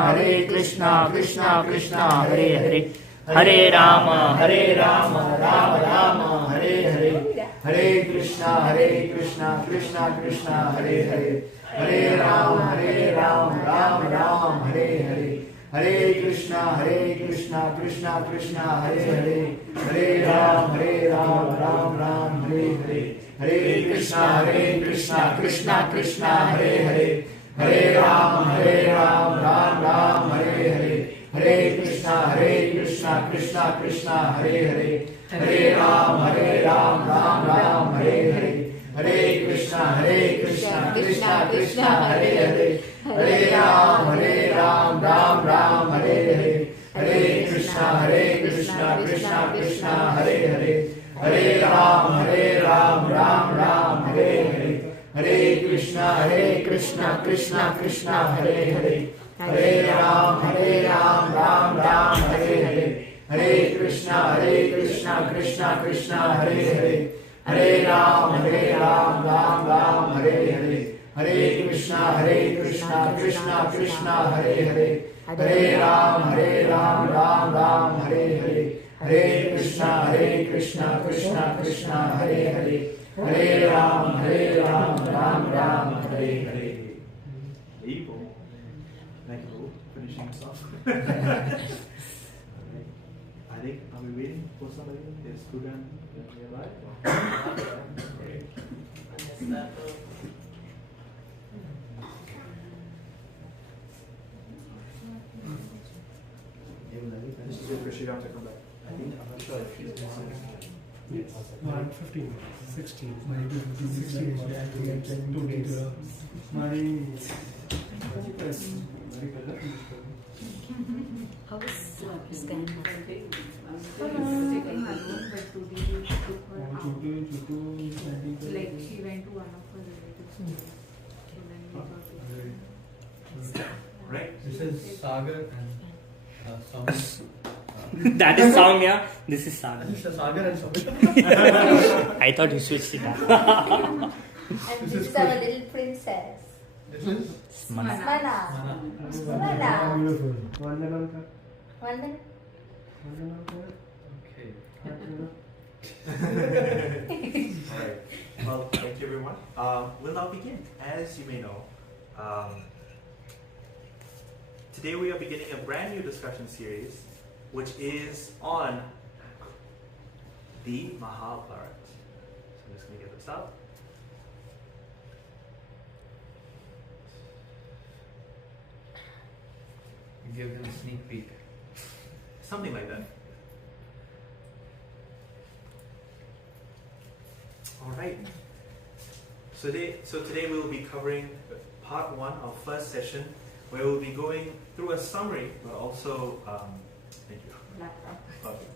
Hare Krishna, Krishna Krishna, Hare Hare, Hare Rama, Rama Rama, Hare Hare, Hare Krishna, Krishna Krishna, Hare Hare, Hare Rama, Rama Rama, Hare Hare, Hare Krishna, Krishna Krishna, Hare Hare, Hare Rama, Rama Rama, Hare Hare, Hare Krishna, Krishna Krishna, Hare Hare, Hare Rama, Ram Ram, Hare Hare, Hare Krishna, Krishna Krishna, Hare Hare, Hare Rama, Ram Ram, Hare Hare, Hare Krishna, Krishna Krishna, Hare Hare, Hare Rama, Ram Ram, Hare Hare, Hare Krishna, Krishna Krishna, Hare Hare, Hare Rama, Ram Ram, Hare Hare, Hare Krishna, Krishna Krishna, Hare Hare, Hare Rama, Ram Ram, Hare Hare, Hare Krishna, Krishna Krishna, Hare Hare, Hare Rama, Ram Ram, Hare Hare, Hare Krishna, Krishna Krishna, Hare Hare, Hare Rama, Ram Ram, Hare Hare, Hare Krishna, Krishna Krishna, Hare Hare, Hare Ram, Ram, Hare Hare. Evil. Thank you for finishing us off. I think, are we waiting for somebody? Is student nearby? Great. This is it for Shriram to come back. I think, I'm not sure if she's Yes. No, I'm 15, 16. Maybe 16. Two days. How is Stan? Like she went to one of her relatives. right. This is Sagar and Samit. That is Soumya, this is Sagar. This is Sagar and Samit. I thought you switched it up. And This this is is our good. little princess. This is Mana. Mana. Mana. Mana. Beautiful. Vandanam. Vandana. Okay. Alright. Well, thank you everyone. We'll now begin. As you may know, today we are beginning a brand new discussion series which is on the Mahabharata. So I'm just going to get this up. Give them a sneak peek. Something like that. Alright. So today we will be covering part 1 of first session, where we'll be going through a summary, but also thank you. Okay.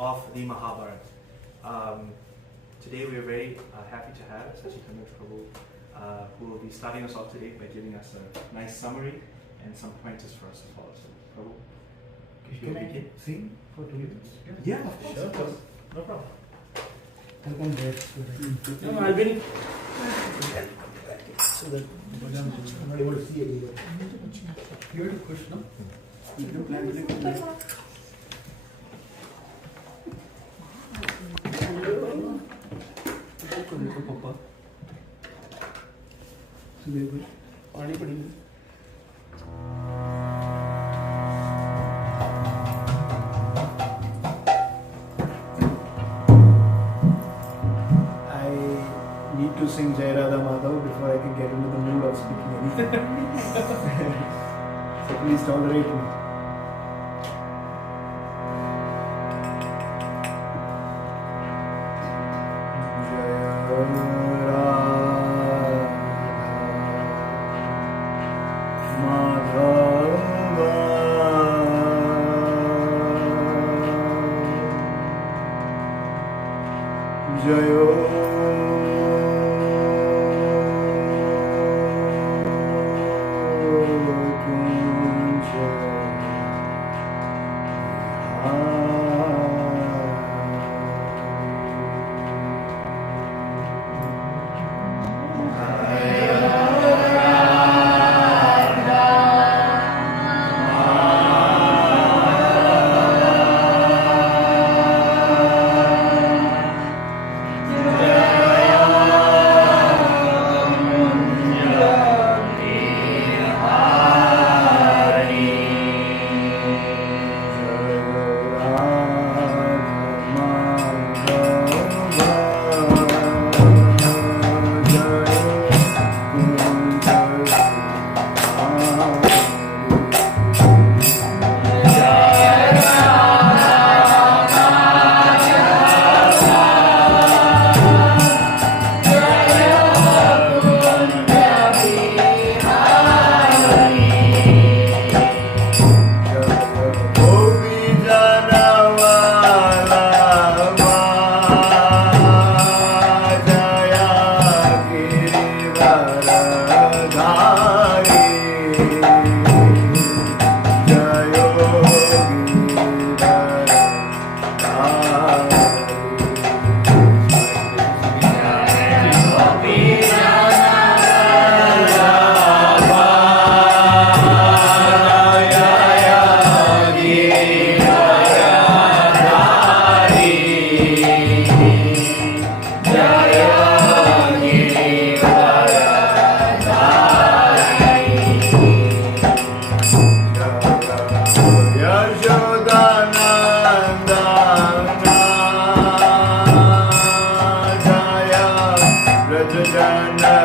Of the Mahabharata. Today we are very happy to have Sachitanya Prabhu, who will be starting us off today by giving us a nice summary and some pointers for us to follow. So, Prabhu, if you will begin. Sing for 2 minutes? Yeah, of course. Sure. Of course. No problem. I'll come there. No, I'll be. So that I'm not able to see anybody. You have to push, no? You don't plan to do Papa. So they're good. Already putting this. I need to sing Jai Radha Madhav before I can get into the mood of speaking anything. So please tolerate me. Krishna Krishna Hare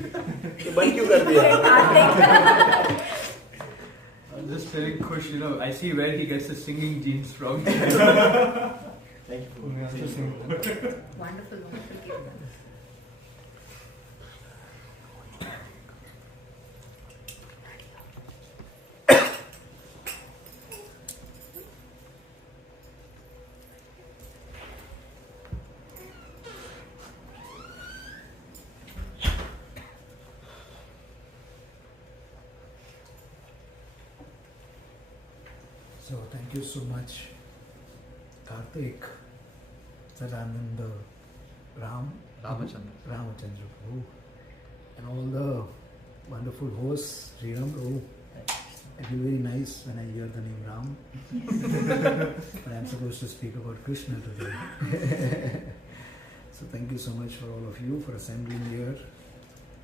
तो बंद क्यों कर दिया? I'm just telling Kush, I see where he gets his singing genes from. Thank you for मैं आपसे saying sing- so. Wonderful, wonderful kirtan. So thank you so much, Karthik, Sadananda, Ramachandra. Ramachandra Prabhu, and all the wonderful hosts, Sriram Prabhu. I feel very nice when I hear the name Ram, but I'm supposed to speak about Krishna today. So thank you so much for all of you for assembling here,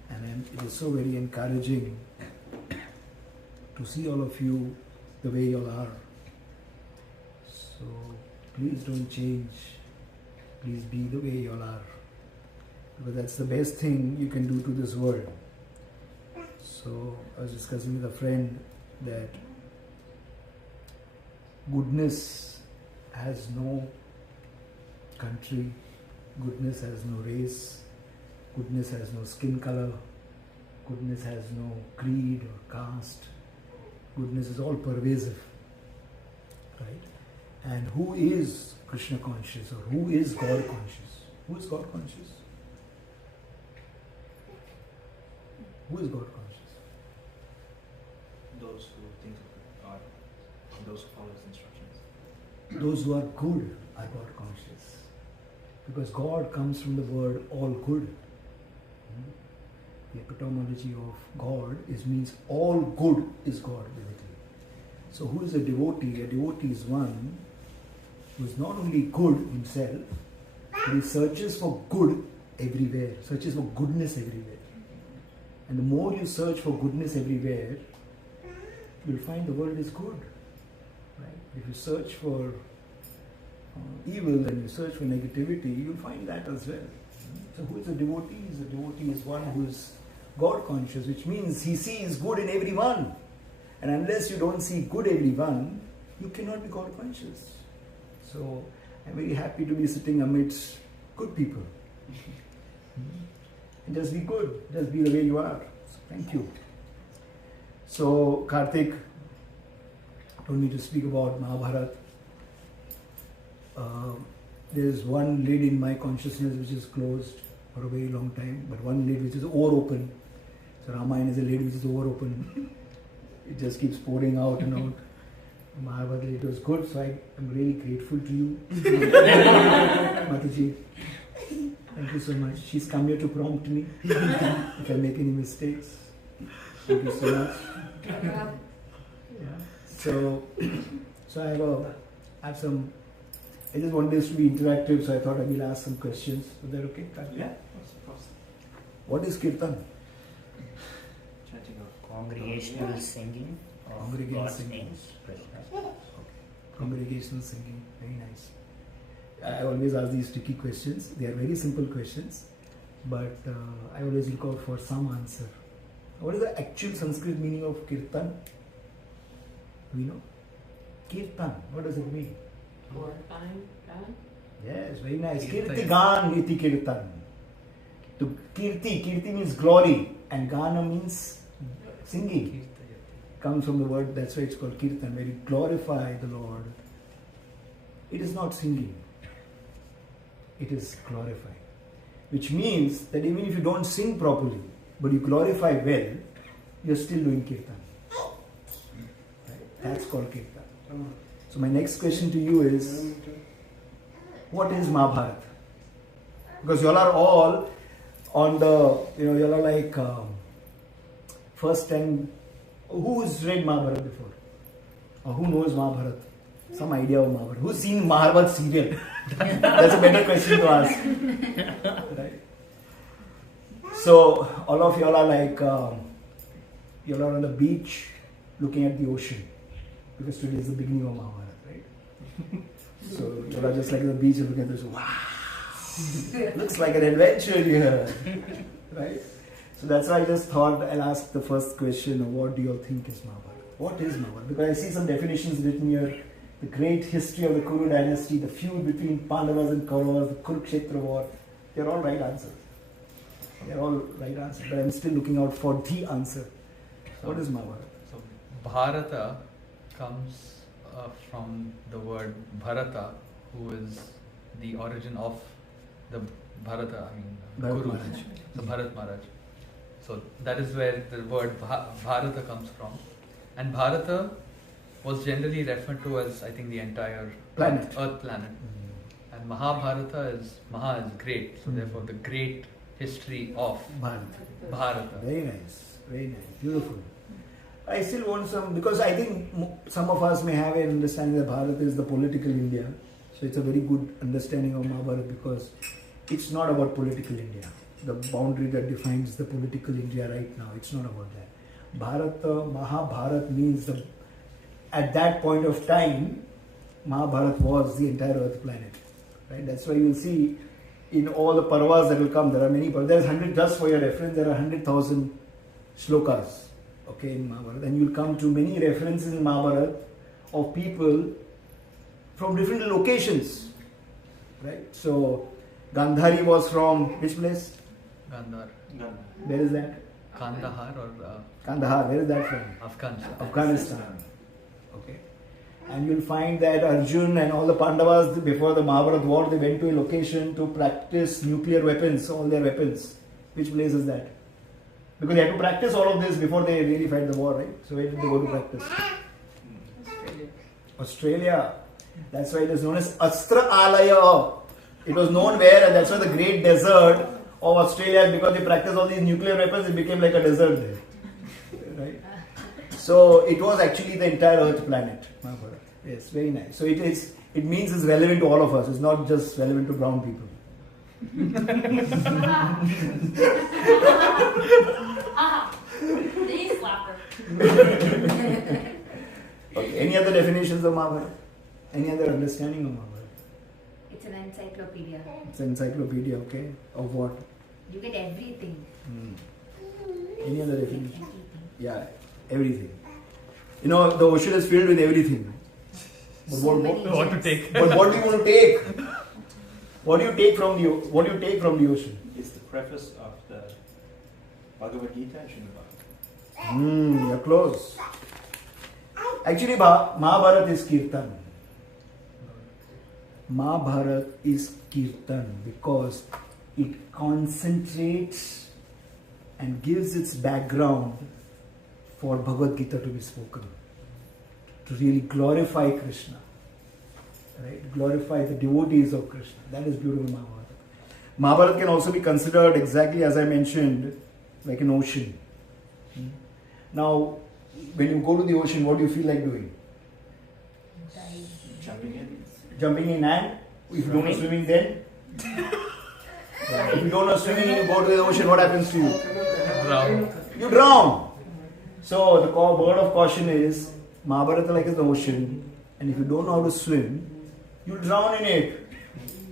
and it is so very encouraging to see all of you the way you all are. So please don't change. Please be the way you all are. Because that's the best thing you can do to this world. So I was discussing with a friend that goodness has no country, goodness has no race, goodness has no skin color, goodness has no creed or caste. Goodness is all pervasive, right? And who is Krishna conscious or who is God conscious? Who is God conscious? Who is God conscious? Those who think of God, and those who follow His instructions. Those who are good are God conscious. Because God comes from the word all good. The etymology of God means all good is God, basically. So who is a devotee? A devotee is one who is not only good himself, but he searches for good everywhere, searches for goodness everywhere. And the more you search for goodness everywhere, you'll find the world is good. Right? If you search for evil and you search for negativity, you'll find that as well. So who is a devotee? A devotee is one who is God conscious, which means he sees good in everyone. And unless you don't see good in everyone, you cannot be God conscious. So I'm very happy to be sitting amidst good people. And just be good, just be the way you are. So thank you. So Karthik told me to speak about Mahabharata. There is one lid in my consciousness which is closed for a very long time, but one lid which is over open. So Ramayana is a lid which is over open. It just keeps pouring out and out. Mahabharata, it was good, so I am really grateful to you. Mataji, thank you so much. She's come here to prompt me if I make any mistakes. Thank you so much. Yeah. So I have some. I just want this to be interactive, so I thought I will ask some questions. Is that okay? Yeah, of course. What is kirtan? Chanting of Congregational singing of Congregational God's singing. names. Krishna. Congregational singing, very nice. I always ask these tricky questions. They are very simple questions, but I always look out for some answer. What is the actual Sanskrit meaning of kirtan? Do you know? Kirtan, what does it mean? Yes, very nice. Kirtan. Kirtigan iti kirtan. To kirti means glory, and gana means singing. Comes from the word, that's why it's called kirtan, where you glorify the Lord. It is not singing, it is glorifying. Which means that even if you don't sing properly, but you glorify well, you're still doing kirtan. Right? That's called kirtan. So my next question to you is, what is Mahabharata? Because you all are all on the, you all are like first time. Who's read Mahabharata before? Or who knows Mahabharata? Some idea of Mahabharata. Who's seen Mahabharata serial? That's a better question to ask. Right? So all of y'all are like, y'all are on the beach looking at the ocean. Because today is the beginning of Mahabharata, right? So y'all are just like on the beach and looking at this, wow! Looks like an adventure here. Right? So that's why I just thought I'll ask the first question, what do you all think is Mahabharata? What is Mahabharata? Because I see some definitions written here. The great history of the Kuru dynasty, the feud between Pandavas and Kauravas, the Kurukshetra war, they're all right answers. They're all right answers. But I'm still looking out for the answer. What is Mahabharata? So Bharata comes from the word Bharata, who is the origin of the Bharata, Bharat Guru. Maharaj. So Bharat Maharaj. So that is where the word Bharata comes from. And Bharata was generally referred to as, I think, the entire Planet. Earth planet. And Mahabharata is, Maha is great, so therefore the great history of Bharata. Very nice, beautiful. I still want some, because I think some of us may have an understanding that Bharat is the political India. So it's a very good understanding of Mahabharata because it's not about political India. The boundary that defines the political India right now, it's not about that. Bharata, Mahabharata means at that point of time, Mahabharata was the entire earth planet. Right? That's why you'll see in all the parvas that will come, there are many parvas. There's 100, just for your reference, there are 100,000 shlokas, okay, in Mahabharata. And you'll come to many references in Mahabharata of people from different locations, right? So, Gandhari was from which place? Gandhar. Where is that? Kandahar or Kandahar, where is that from? Afghanistan. Afghanistan. Okay. And you'll find that Arjun and all the Pandavas before the Mahabharata war, they went to a location to practice nuclear weapons, all their weapons. Which place is that? Because they had to practice all of this before they really fight the war, right? So where did they go to practice? Australia. That's why it is known as Astra Alaya. It was known where, and that's why the great desert of Australia, because they practiced all these nuclear weapons, it became like a desert there. Right? So it was actually the entire Earth planet. Mahabharata. Yes, very nice. So it means it's relevant to all of us. It's not just relevant to brown people. These slapper. Okay. Any other definitions of Mahabharata? Any other understanding of Mahabharata? It's an encyclopedia. It's an encyclopedia, okay? Of what? You get everything. Any other definition? Everything. Yeah, everything. You know, the ocean is filled with everything. But So many What to gems. take? But what do you want to take? What do you take from the ocean? It's the preface of the Bhagavad Gita and Srimad Bhagavatam. You're close. Actually, Mahabharata is Kirtan. Mahabharata is Kirtan because it concentrates and gives its background for Bhagavad Gita to be spoken. To really glorify Krishna. Right? Glorify the devotees of Krishna. That is beautiful Mahabharata. Mahabharata can also be considered exactly as I mentioned, like an ocean. Now, when you go to the ocean, what do you feel like doing? Jumping in. Jumping in, and if you don't know swimming, then? If you don't know swimming and you go to the ocean, what happens to you? Drown. You drown. So the word of caution is Mahabharata like is the ocean, and if you don't know how to swim, you'll drown in it.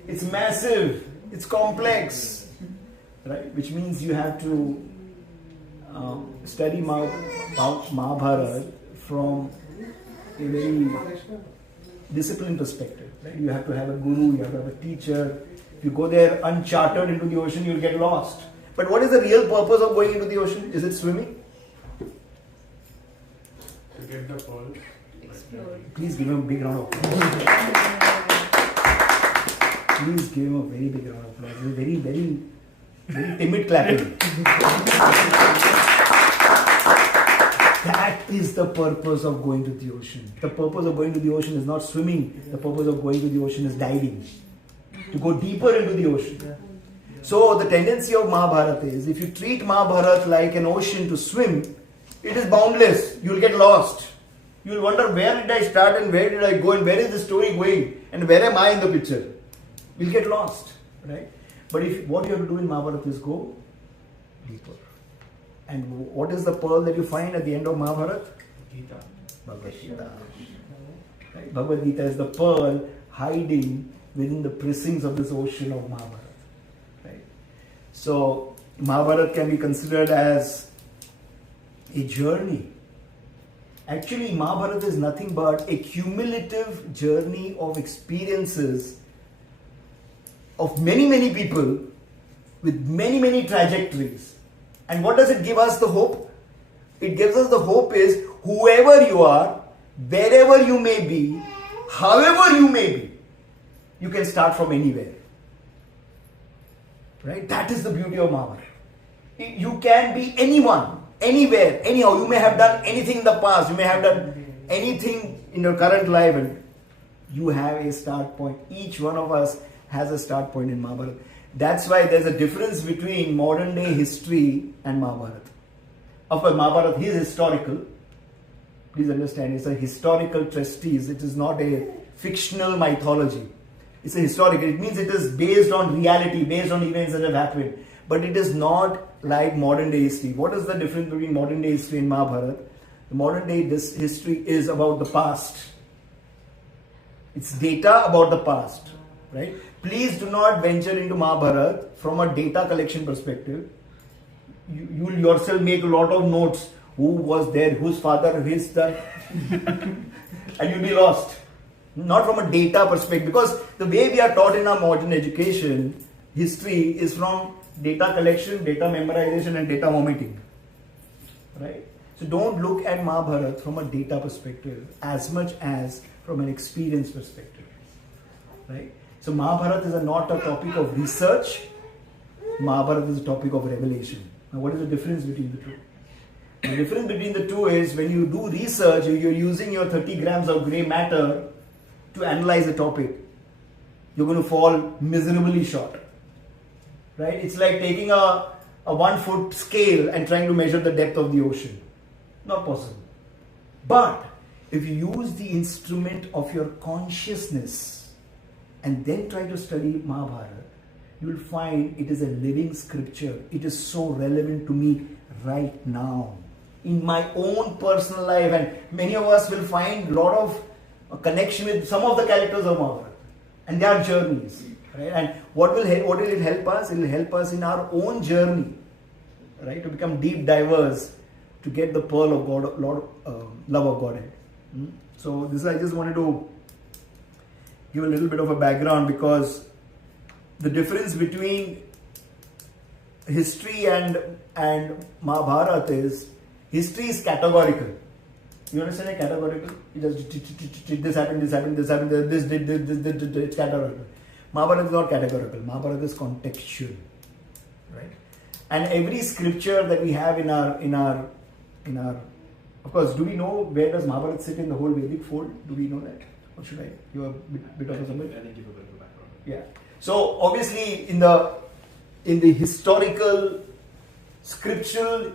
It's massive. It's complex, right? Which means you have to study Mahabharata from a very disciplined perspective. Right? You have to have a guru, you have to have a teacher. If you go there uncharted into the ocean, you'll get lost. But what is the real purpose of going into the ocean? Is it swimming? To get the pearl. Explore. Please give him a big round of applause. Please give him a very big round of applause. Very, very, very timid clapping. That is the purpose of going to the ocean. The purpose of going to the ocean is not swimming. The purpose of going to the ocean is diving. To go deeper into the ocean. So the tendency of Mahabharata is, if you treat Mahabharata like an ocean to swim, it is boundless. You will get lost. You will wonder, where did I start and where did I go and where is the story going and where am I in the picture? You'll get lost, right? But what you have to do in Mahabharata is go deeper. And what is the pearl that you find at the end of Mahabharata? Gita. Bhagavad Gita. Right? Bhagavad Gita is the pearl hiding within the precincts of this ocean of Mahabharata. Right? So Mahabharata can be considered as a journey. Actually, Mahabharata is nothing but a cumulative journey of experiences of many, many people with many, many trajectories. And what does it give us the hope? It gives us the hope is whoever you are, wherever you may be, however you may be, you can start from anywhere. Right? That is the beauty of Mahabharata. You can be anyone, anywhere, anyhow. You may have done anything in the past, you may have done anything in your current life, and you have a start point. Each one of us has a start point in Mahabharata. That's why there's a difference between modern day history and Mahabharata. Of course, Mahabharata is historical. Please understand, it's a historical treatise. It is not a fictional mythology. It's a historical. It means it is based on reality, based on events that have happened. But it is not like modern day history. What is the difference between modern day history and Mahabharata? The modern day history is about the past. It's data about the past. Right? Please do not venture into Mahabharata from a data collection perspective. You yourself make a lot of notes. Who was there? Whose father? His son? And you'll be lost. Not from a data perspective. Because the way we are taught in our modern education, history is from data collection, data memorization and data vomiting. Right? So don't look at Mahabharata from a data perspective as much as from an experience perspective. Right? So Mahabharata is not a topic of research. Mahabharata is a topic of revelation. Now what is the difference between the two? The difference between the two is when you do research, you're using your 30 grams of grey matter to analyze a topic. You're going to fall miserably short. Right? It's like taking a 1 foot scale and trying to measure the depth of the ocean. Not possible. But if you use the instrument of your consciousness and then try to study Mahabharata, you will find it is a living scripture. It is so relevant to me right now. In my own personal life, and many of us will find a lot of connection with some of the characters of Mahabharata and their journeys. Right? And what will it help us? It will help us in our own journey, right? To become deep divers, to get the pearl of God, love of Godhead. So this I just wanted to give a little bit of a background, because the difference between history and Mahabharata is history is categorical. You understand a categorical? It just this happened, this happened, this happened, this did, this, it's categorical. Mahabharata is not categorical. Mahabharata is contextual, right? And every scripture that we have in our, of course, do we know where does Mahabharata sit in the whole Vedic fold? Do we know that? Or should I give a bit of a summary? I think give a bit of a background. Yeah. So obviously in the historical scriptural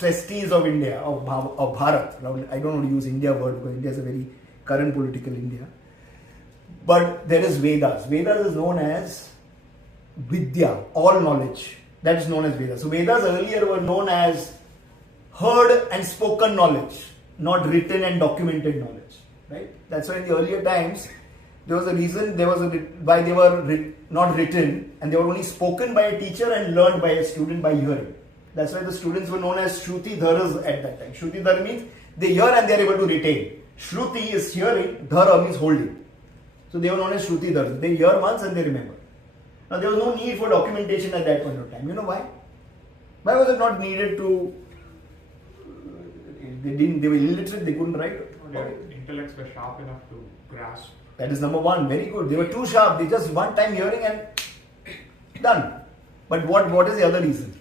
trustees of India, of Bharat, I don't want to use India word because India is a very current political India. But there is Vedas. Vedas is known as Vidya, all knowledge. That is known as Vedas. So Vedas earlier were known as heard and spoken knowledge, not written and documented knowledge. Right? That's why in the earlier times, there was a reason why they were not written, and they were only spoken by a teacher and learned by a student by hearing. That's why the students were known as Shruti Dharas at that time. Shruti Dhara means they hear and they are able to retain. Shruti is hearing, Dhara means holding. So they were known as Shruti Dharas. They hear once and they remember. Now there was no need for documentation at that point of time. You know why? Why was it not needed to? They were illiterate, they couldn't write. Their intellects were sharp enough to grasp. That is number one, very good. They were too sharp. They just one time hearing and done. But what is the other reason?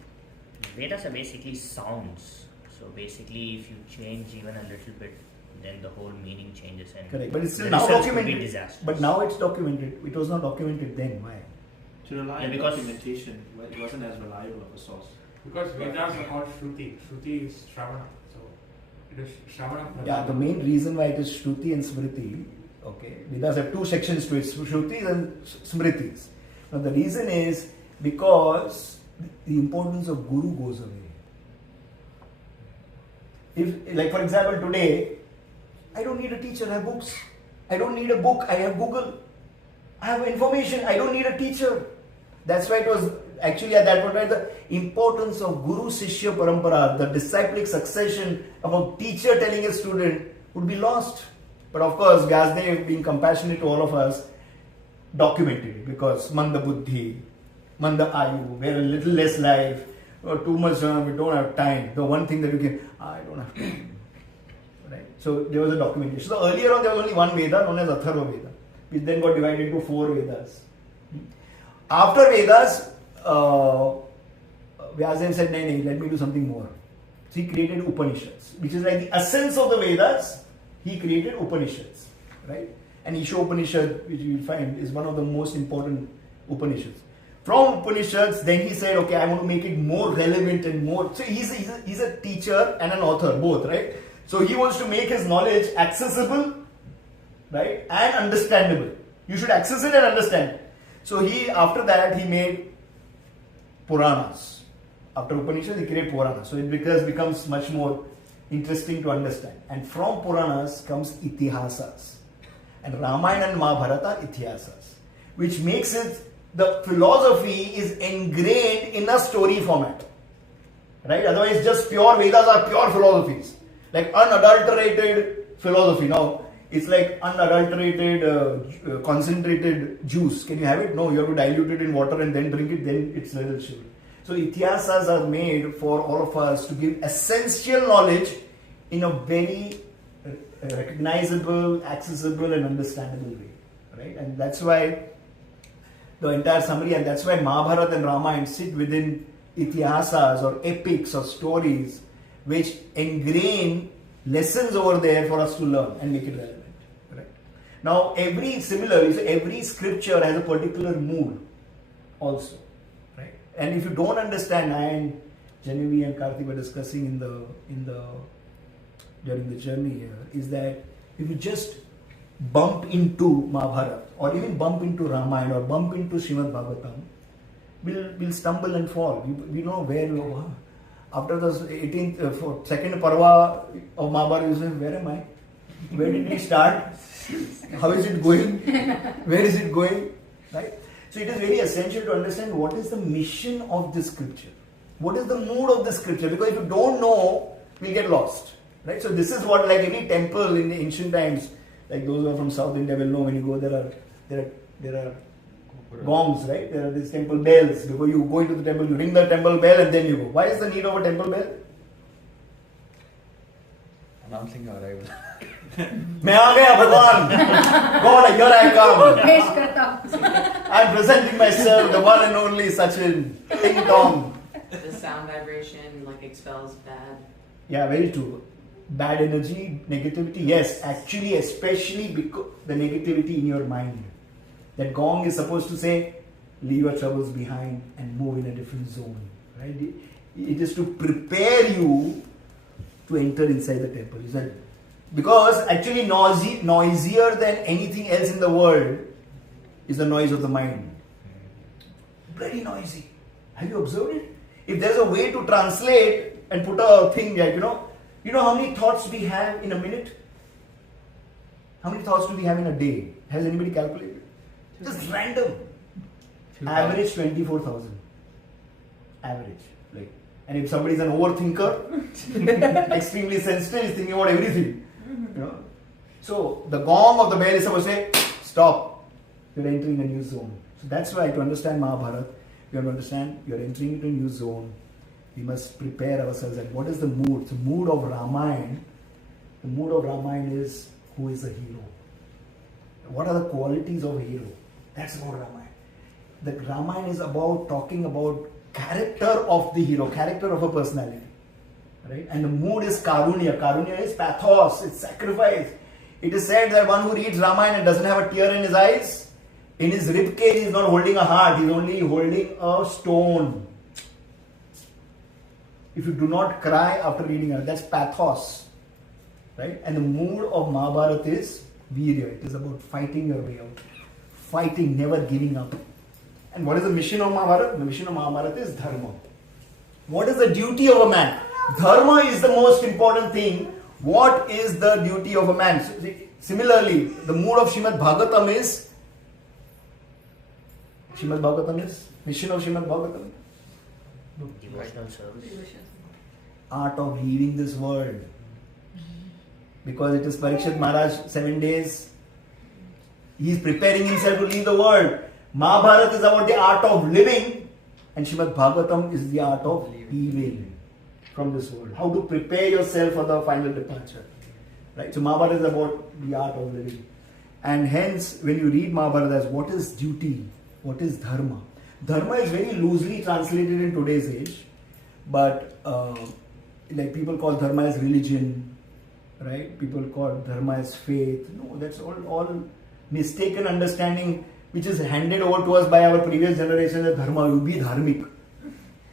Vedas are basically sounds. So basically, if you change even a little bit, then the whole meaning changes. And correct. But it's still the now results could be documented. disastrous. But now it's documented. It was not documented then. Why? To rely on because documentation, it wasn't as reliable of a source. Because Vedas are called Shruti. Shruti is Shravana. So it is Shravana. Yeah, the main reason why it is Shruti and Smriti, okay, Vedas have two sections to it, Shrutis and Smritis. Now the reason is because the importance of Guru goes away. If, like for example, today, I don't need a teacher, I have books. I don't need a book, I have Google. I have information, I don't need a teacher. That's why it was Actually, at that point, right, the importance of Guru Sishya Parampara, the disciplic succession about teacher telling a student would be lost. But of course, Vyasdev, being compassionate to all of us, documented it because Manda Buddhi, Manda Ayu, we have a little less life, or too much, we don't have time. The one thing that you can, I don't have time. Right? So there was a documentation. So earlier on, there was only one Veda known as Atharva Veda, which then got divided into 4 Vedas. After Vedas, Vyasadeva said, "No, let me do something more." So he created Upanishads, which is like the essence of the Vedas. He created Upanishads, right? And Isha Upanishad, which you will find, is one of the most important Upanishads. From Upanishads, then he said, "Okay, I want to make it more relevant and more." So he's a teacher and an author, both, right? So he wants to make his knowledge accessible, right, and understandable. You should access it and understand it. So after that, he made Puranas. After Upanishads, he created Puranas. So it becomes much more interesting to understand. And from Puranas comes Itihasas. And Ramayana and Mahabharata, Itihasas. Which makes it, the philosophy is ingrained in a story format. Right? Otherwise, just pure Vedas are pure philosophies. Like unadulterated philosophy. Now, it's like unadulterated, concentrated juice. Can you have it? No, you have to dilute it in water and then drink it, then it's a little sugar. So Itihasas are made for all of us to give essential knowledge in a very recognizable, accessible and understandable way. Right? And that's why the entire summary, and that's why Mahabharata and Ramayana sit within Itihasas or epics or stories which ingrain lessons over there for us to learn and make it relevant. Right? Now, every scripture has a particular mood also. Right? And if you don't understand, and Genevieve and Karthi were discussing during the journey here, is that if you just bump into Mahabharata or even bump into Ramayana or bump into Srimad Bhagavatam, we'll stumble and fall. We know where we are. After the 18th, second Parva of Mahabharata, you say, where am I? Where did we start? How is it going? Where is it going? Right? So it is very essential to understand what is the mission of this scripture. What is the mood of the scripture? Because if you don't know, we'll get lost. Right? So this is what, like every temple in the ancient times, like those who are from South India will know, when you go, there are gongs, right? There are these temple bells. Before you go into the temple, you ring the temple bell and then you go. Why is the need of a temple bell? Announcing your arrival. मैं आ गया भगवान. God, here I come. I'm presenting myself, the one and only Sachin. Ding dong. The sound vibration like expels bad. Yeah, very true. Bad energy, negativity. Yes, actually, especially because the negativity in your mind. That gong is supposed to say, leave your troubles behind and move in a different zone. Right? It is to prepare you to enter inside the temple. Because actually noisier than anything else in the world is the noise of the mind. Very noisy. Have you observed it? If there's a way to translate and put a thing there, you know how many thoughts we have in a minute? How many thoughts do we have in a day? Has anybody calculated? Just random. Average 24,000. Average. Like, and if somebody is an overthinker, extremely sensitive, is thinking about everything. You know? So the gong of the bell is supposed to say, stop. You're entering a new zone. So that's why to understand Mahabharata, you have to understand you're entering into a new zone. We must prepare ourselves. And what is the mood? The mood of Ramayana. The mood of Ramayana is who is the hero. What are the qualities of a hero? That's about Ramayana. The Ramayana is about talking about character of the hero, character of a personality. Right? And the mood is Karunya. Karunya is pathos, it's sacrifice. It is said that one who reads Ramayana and doesn't have a tear in his eyes, in his ribcage he is not holding a heart, he is only holding a stone. If you do not cry after reading it, that's pathos. Right? And the mood of Mahabharata is Virya. It is about fighting your way out. Fighting, never giving up. And what is the mission of Mahabharata? The mission of Mahabharata is Dharma. What is the duty of a man? Dharma is the most important thing. What is the duty of a man? Similarly, the mood of Srimad Bhagavatam is Mission of Srimad Bhagavatam? Devotional service. Art of leaving this world. Because it is Parikshit Maharaj, 7 days. He is preparing himself to leave the world. Mahabharata is about the art of living, and Srimad Bhagavatam is the art of leaving from this world. How to prepare yourself for the final departure. Right? So Mahabharata is about the art of living. And hence, when you read Mahabharata, as what is duty? What is dharma? Dharma is very loosely translated in today's age, but like people call dharma as religion, right? People call dharma as faith. No, that's all mistaken understanding which is handed over to us by our previous generation that dharma, you be dharmic,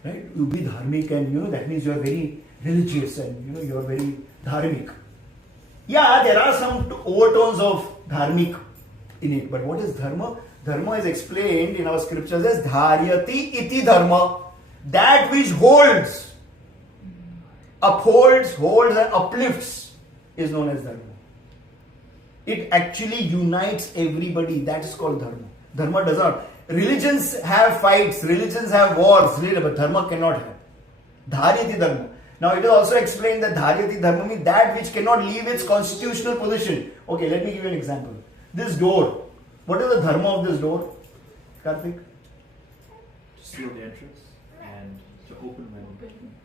right? You be dharmic, and that means you are very religious and you are very dharmic. Yeah, there are some overtones of dharmic in it, but what is dharma? Dharma is explained in our scriptures as dharyati iti dharma, that which holds, upholds, holds and uplifts is known as dharma. It actually unites everybody. That is called dharma. Dharma does not. Religions have fights, religions have wars, but dharma cannot have. Dharyati dharma. Now it is also explained that dharyati dharma means that which cannot leave its constitutional position. Okay, let me give you an example. This door. What is the dharma of this door? Karthik? To seal the entrance and to open when.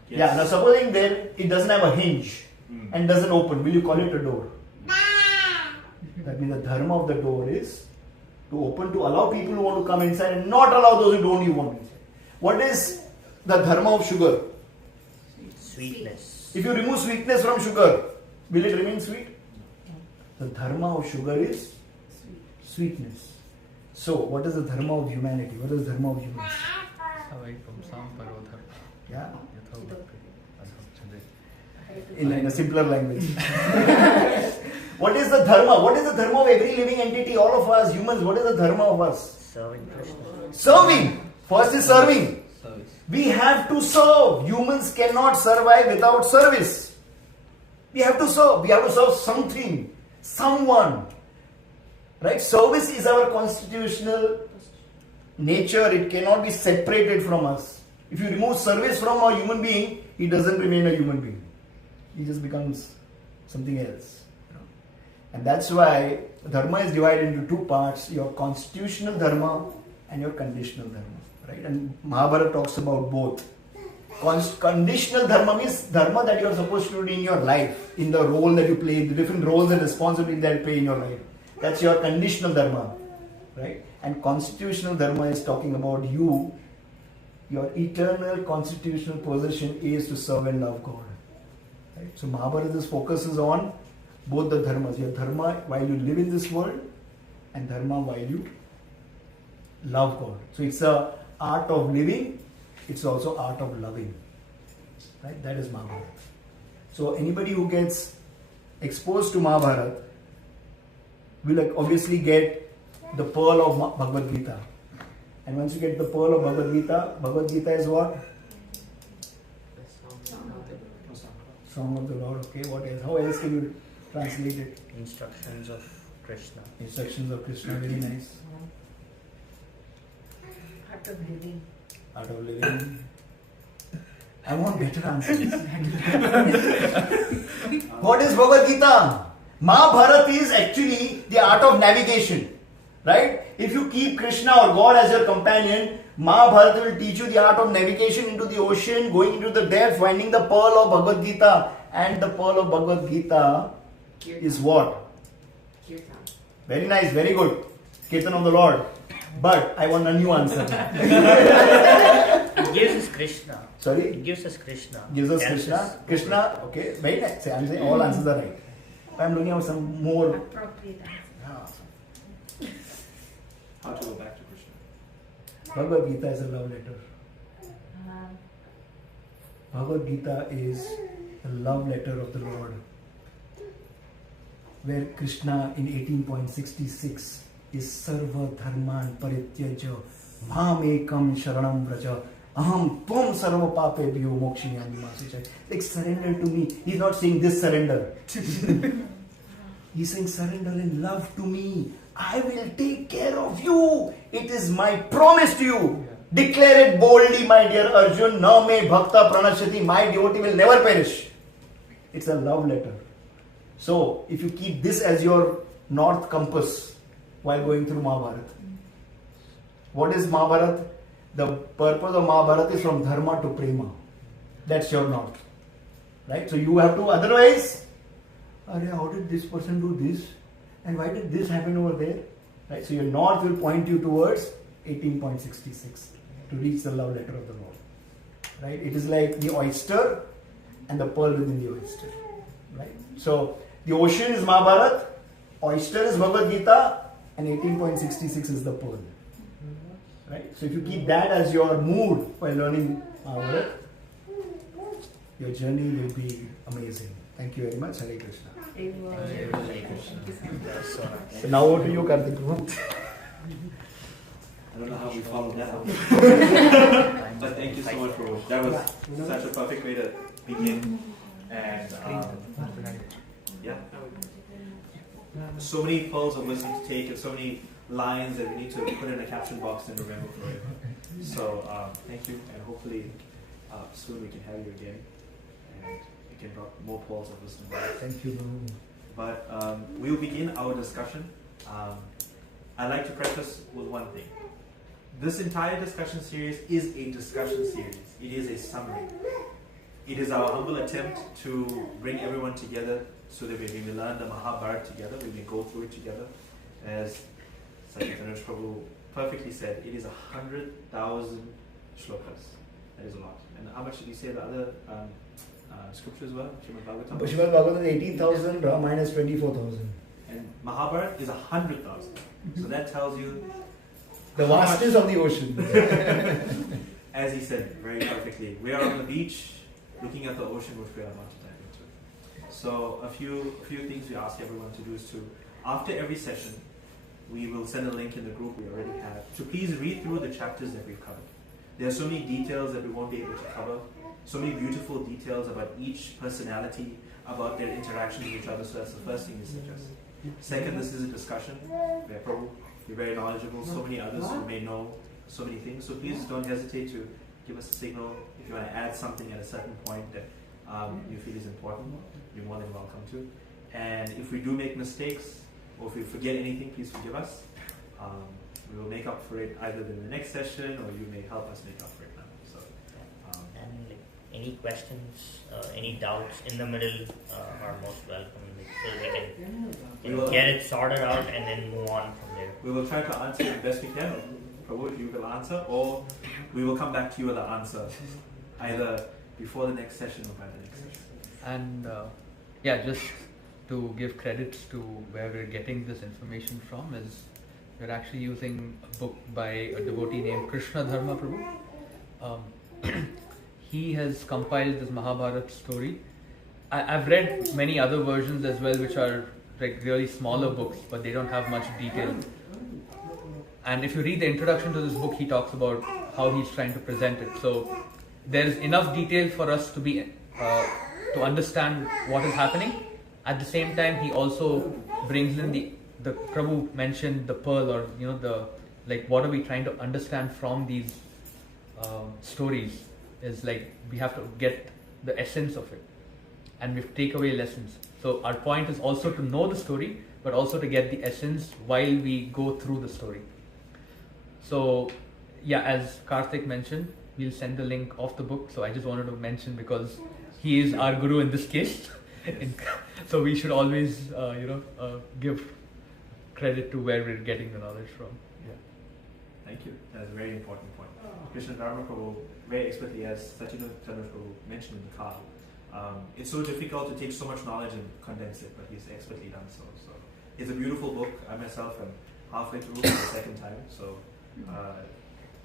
Yeah, now supposing there it doesn't have a hinge and doesn't open, will you call it a door? That means the dharma of the door is to open, to allow people who want to come inside and not allow those who don't want inside. What is the dharma of sugar? Sweetness. If you remove sweetness from sugar, will it remain sweet? The dharma of sugar is sweetness. So, what is the dharma of humanity? What is the dharma of humans? Yeah, in a simpler language. What is the dharma? What is the dharma of every living entity? All of us humans, what is the dharma of us? Serving Krishna. Serving. First is serving. Service. We have to serve. Humans cannot survive without service. We have to serve. We have to serve something, someone. Right? Service is our constitutional nature. It cannot be separated from us. If you remove service from a human being, he doesn't remain a human being. He just becomes something else. And that's why dharma is divided into two parts: your constitutional dharma and your conditional dharma. Right? And Mahabharata talks about both. Conditional dharma means dharma that you are supposed to do in your life, in the role that you play, the different roles and responsibilities that you play in your life. That's your conditional dharma. Right? And constitutional dharma is talking about you. Your eternal constitutional position is to serve and love God. Right? So Mahabharata focuses on both the dharmas. Your dharma while you live in this world and dharma while you love God. So it's a art of living, it's also art of loving. Right? That is Mahabharata. So anybody who gets exposed to Mahabharata will obviously get the pearl of Bhagavad Gita. And once you get the pearl of Bhagavad Gita is what? Song of the Lord. Okay, what else? How else can you translate it? Instructions of Krishna. Instructions of Krishna, very nice. Art of living. Art of living. I want better answers. What is Bhagavad Gita? Mahabharata is actually the art of navigation. Right? If you keep Krishna or God as your companion, Mahabharata will teach you the art of navigation into the ocean, going into the depth, finding the pearl of Bhagavad Gita. And the pearl of Bhagavad Gita is what? Kirtan. Very nice, very good. Kirtan of the Lord. But I want a new answer. It gives us Krishna. Sorry? It gives us Krishna. Gives us Helps Krishna. us. Krishna, okay, very nice. I'm saying all answers are right. I'm looking at some more. Appropriate answer. How to go back to Krishna. Bhagavad Gita is a love letter. Uh, Bhagavad Gita is a love letter of the Lord, where Krishna in 18.66 is Sarva Dharman Parityaja Mamekam Sharanam Vraja Aham Tvam Sarva Papebhyo Mokshiyami Masicha. Like, surrender to me. He's not saying this surrender. He's saying surrender in love to me. I will take care of you. It is my promise to you. Declare it boldly, my dear Arjun. Na me bhakta pranashyati. My devotee will never perish. It's a love letter. So, if you keep this as your north compass while going through Mahabharata. What is Mahabharata? The purpose of Mahabharata is from dharma to prema. That's your north. Right? So you have to, otherwise, how did this person do this? And why did this happen over there? Right? So your north will point you towards 18.66 to reach the love letter of the Lord. Right? It is like the oyster and the pearl within the oyster. Right? So the ocean is Mahabharata, oyster is Bhagavad Gita, and 18.66 is the pearl. Right? So if you keep that as your mood while learning Mahabharata, your journey will be amazing. Thank you very much. Hare Krishna. So now over to you, Karthik. I don't know how we followed that up. But thank you so much, Prabhu. That was such a perfect way to begin. And yeah. So many pearls of wisdom to take and so many lines that we need to put in a caption box and remember forever. So thank you, and hopefully soon we can have you again and we can drop more pearls of wisdom. Thank you, Guru. But we'll begin our discussion. I'd like to preface with one thing. This entire discussion series is a discussion series. It is a summary. It is our humble attempt to bring everyone together so that when we learn the Mahabharata together, we may go through it together. As Satyendra Prabhu perfectly said, it is 100,000 shlokas. That is a lot. And how much did you say the other scriptures were? Srimad Bhagavatam? Srimad Bhagavatam is 18,000, Ramayana is 24,000. And Mahabharata is 100,000. So that tells you the vastness of the ocean. As he said very perfectly, we are on the beach looking at the ocean, which we are about to dive into. So a few things we ask everyone to do is to, after every session, we will send a link in the group we already have, to please read through the chapters that we've covered. There are so many details that we won't be able to cover, so many beautiful details about each personality, about their interactions with each other, so that's the first thing we suggest. Second, this is a discussion where Prabhu, you're very knowledgeable, so many others who may know so many things, so please don't hesitate to give us a signal if you want to add something at a certain point that you feel is important. You're more than welcome to. And if we do make mistakes, or if we forget anything, please forgive us. We will make up for it either in the next session, or you may help us make up for it now. So, and like, any questions, any doubts in the middle are most welcome. So we can get it sorted out and then move on from there. We will try to answer the best we can. Prabhu, if you will answer, or we will come back to you with an answer either before the next session or by the next session. And yeah, just to give credits to where we're getting this information from is we're actually using a book by a devotee named Krishna Dharma Prabhu. He has compiled this Mahabharata story. I've read many other versions as well, which are like really smaller books, but they don't have much detail. And if you read the introduction to this book, he talks about how he's trying to present it. So there is enough detail for us to be to understand what is happening. At the same time, he also brings in the Prabhu mentioned the pearl, or the what are we trying to understand from these stories? Is like we have to get the essence of it, and we take away lessons. So our point is also to know the story, but also to get the essence while we go through the story. So yeah, as Karthik mentioned, we'll send the link of the book. So I just wanted to mention because he is our guru in this case. So we should always give credit to where we're getting the knowledge from. Yeah. Thank you. That's a very important point. Krishna Dharma Prabhu, very expertly, as Satyendra Prabhu mentioned in the car, it's so difficult to take so much knowledge and condense it, but he's expertly done so. So it's a beautiful book. I myself am halfway through for the second time, so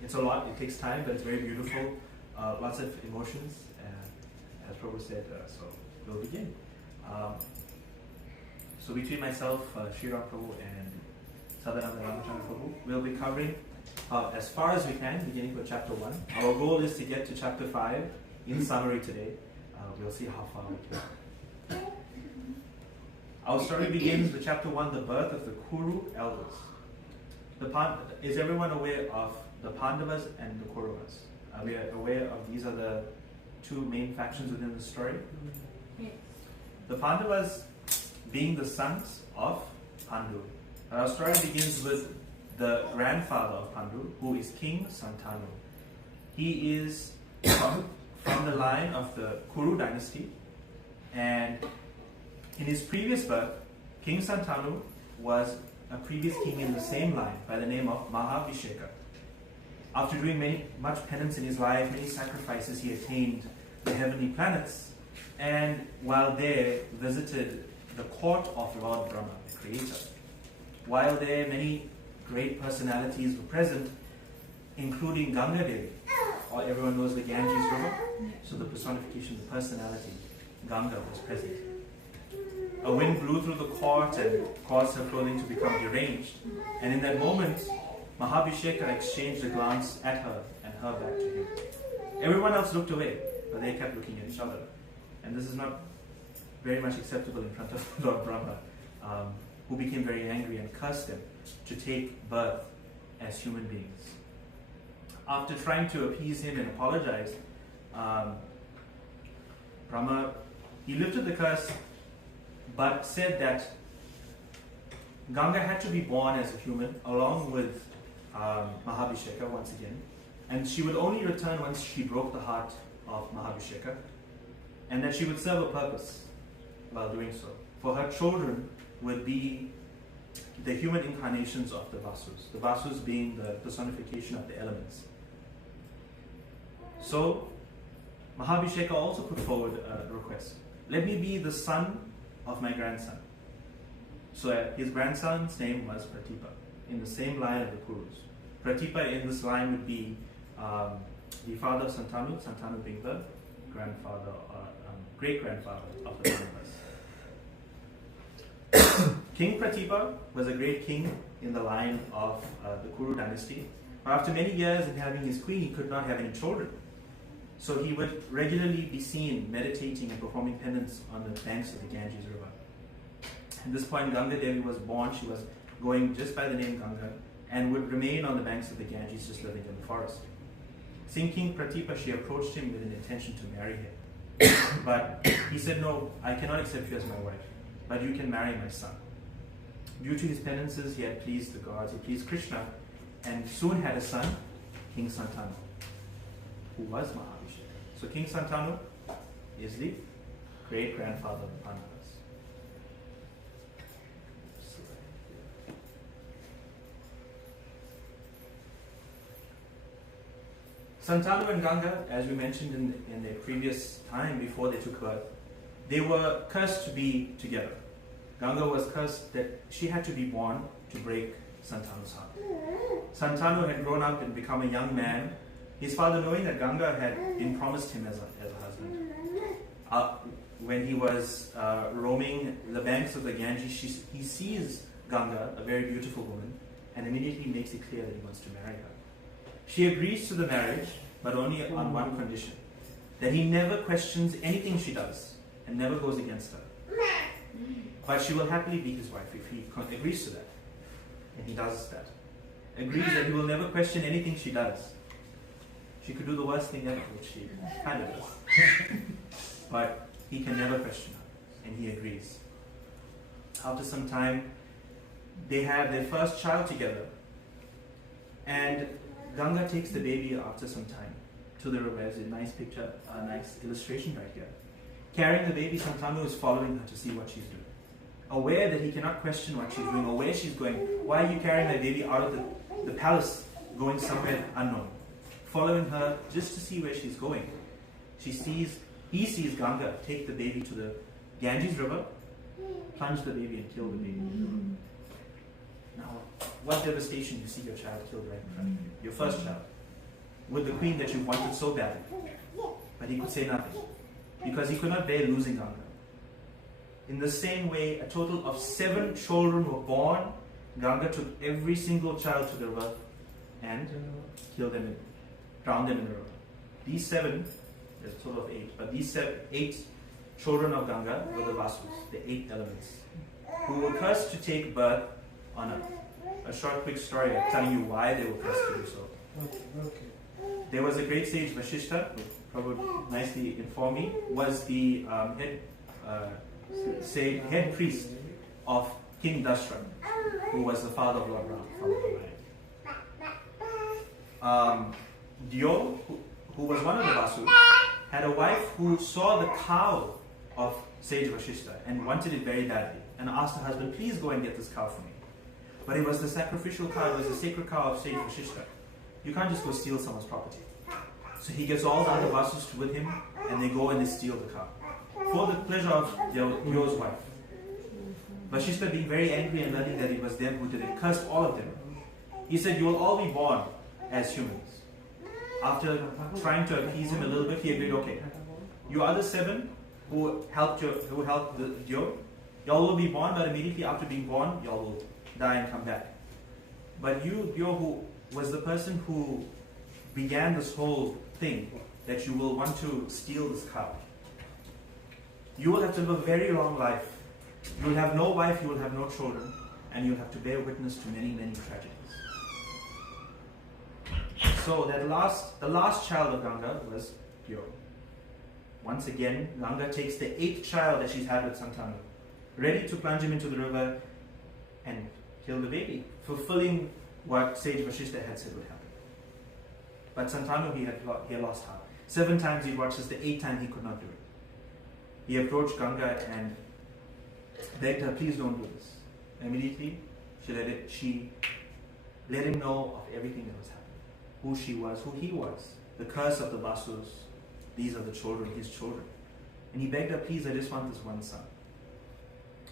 it's a lot. It takes time, but it's very beautiful. Lots of emotions, as Prabhu said. So we'll begin. So between myself, Sriram Prabhu, and Sadananda Ramachandra Prabhu, we'll be covering as far as we can, beginning with chapter 1. Our goal is to get to chapter 5 in summary today. We'll see how far we can. Our story begins with chapter 1, the birth of the Kuru elders. Is everyone aware of the Pandavas and the Kauravas. Are we aware of these are the two main factions within the story? Yes. The Pandavas being the sons of Pandu. Our story begins with the grandfather of Pandu, who is King Santanu. He is from the line of the Kuru dynasty, and in his previous birth, King Santanu was a previous king in the same line by the name of Mahabharata. After doing much penance in his life, many sacrifices, he attained the heavenly planets, and while there visited the court of Lord Brahma, the creator. While there, many great personalities were present, including Ganga Devi, or everyone knows the Ganges River, so the personification, the personality, Ganga was present. A wind blew through the court and caused her clothing to become deranged, and in that moment, Mahabhisheka exchanged a glance at her and her back to him. Everyone else looked away, but they kept looking at each other. And this is not very much acceptable in front of Lord Brahma, who became very angry and cursed them to take birth as human beings. After trying to appease him and apologize, Brahma, he lifted the curse, but said that Ganga had to be born as a human along with Mahabhisheka once again, and she would only return once she broke the heart of Mahabhisheka, and that she would serve a purpose while doing so. For her children would be the human incarnations of the Vasus being the personification of the elements. So Mahabhisheka also put forward a request. Let me be the son of my grandson. So his grandson's name was Pratipa, in the same line of the Kurus. Pratipa in this line would be the father of Santanu, Santanu being the grandfather, great-grandfather of the Pandavas. King Pratipa was a great king in the line of the Kuru dynasty. But after many years in having his queen, he could not have any children. So he would regularly be seen meditating and performing penance on the banks of the Ganges River. At this point, Ganga Devi was born. She was going just by the name Ganga and would remain on the banks of the Ganges, just living in the forest. Seeing King Pratipa, she approached him with an intention to marry him. But he said, no, I cannot accept you as my wife, but you can marry my son. Due to his penances, he had pleased the gods, he pleased Krishna, and soon had a son, King Santanu, who was Mahabhisheka. So King Santanu is the great-grandfather of the Pandavas. Santanu and Ganga, as we mentioned in their previous time before they took birth, they were cursed to be together. Ganga was cursed that she had to be born to break Santanu's heart. Santanu had grown up and become a young man. His father, knowing that Ganga had been promised him as a husband, when he was roaming the banks of the Ganges, he sees Ganga, a very beautiful woman, and immediately makes it clear that he wants to marry her. She agrees to the marriage, but only on one condition, that he never questions anything she does and never goes against her. But she will happily be his wife if he agrees to that. And he does that. Agrees that he will never question anything she does. She could do the worst thing ever, which she kind of does. But he can never question her, and he agrees. After some time, they have their first child together. And Ganga takes the baby after some time to the river. There's a nice picture, a nice illustration right here. Carrying the baby, Santanu is following her to see what she's doing. Aware that he cannot question what she's doing or where she's going. Why are you carrying my baby out of the palace, going somewhere unknown? Following her just to see where she's going. He sees Ganga take the baby to the Ganges River, plunge the baby and kill the baby. Now, what devastation you see your child killed right in front of you. Your first child. With the queen that you wanted so badly. But he could say nothing. Because he could not bear losing Ganga. In the same way, a total of 7 children were born. Ganga took every single child to the river and killed them, drowned them in the river. These 7, there's a total of 8, but these 8 children of Ganga were the Vasus, the 8 elements, who were cursed to take birth on earth. A short, quick story telling you why they were cursed to do so. There was a great sage Vashishta, who Prabhu nicely informed me, was the head priest of King Dashrath, who was the father of Lord Ram from Ramayana. Dio, who was one of the Vasus, had a wife who saw the cow of sage Vashishta and wanted it very badly, and asked her husband, please go and get this cow for me. But it was the sacrificial cow, it was the sacred cow of sage Vashishta. You can't just go steal someone's property. So he gets all the other Vasus with him, and they go and they steal the cow for the pleasure of Dio's wife. Vashishta, being very angry and learning that it was them who did it, cursed all of them. He said, you will all be born as humans. After trying to appease him a little bit, he agreed, okay, you other 7 who helped Dio, y'all will be born, but immediately after being born, y'all will die and come back. But you, Dio, who was the person who began this whole thing, that you will want to steal this cow, you will have to live a very long life. You will have no wife, you will have no children, and you will have to bear witness to many, many tragedies. So the last child of Ganga was Dio. Once again, Ganga takes the 8th child that she's had with Santanu, ready to plunge him into the river and kill the baby, fulfilling what sage Vashishta had said would happen. But Santanu, he had lost heart. 7 times he watched this, the 8th time he could not do it. He approached Ganga and begged her, please don't do this. Immediately, she let him know of everything that was happening. Who she was, who he was, the curse of the Vasus. These are the children, his children. And he begged her, please, I just want this one son.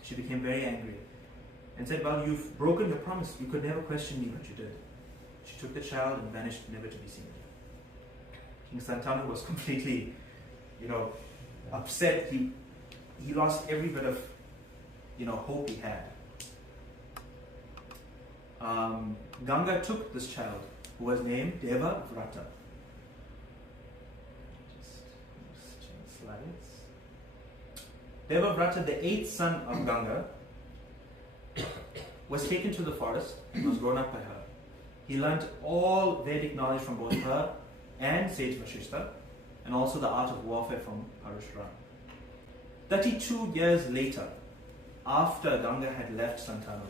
She became very angry and said, well, you've broken your promise. You could never question me, but you did. She took the child and vanished, never to be seen again. King Santanu was completely, upset. He lost every bit of, hope he had. Ganga took this child, who was named Deva Vrata. Just change slides. Deva Vrata, the 8th son of Ganga, was taken to the forest and was grown up by her. He learnt all Vedic knowledge from both her and sage Vashishta, and also the art of warfare from Parashuram. 32 years later, after Ganga had left Santanu,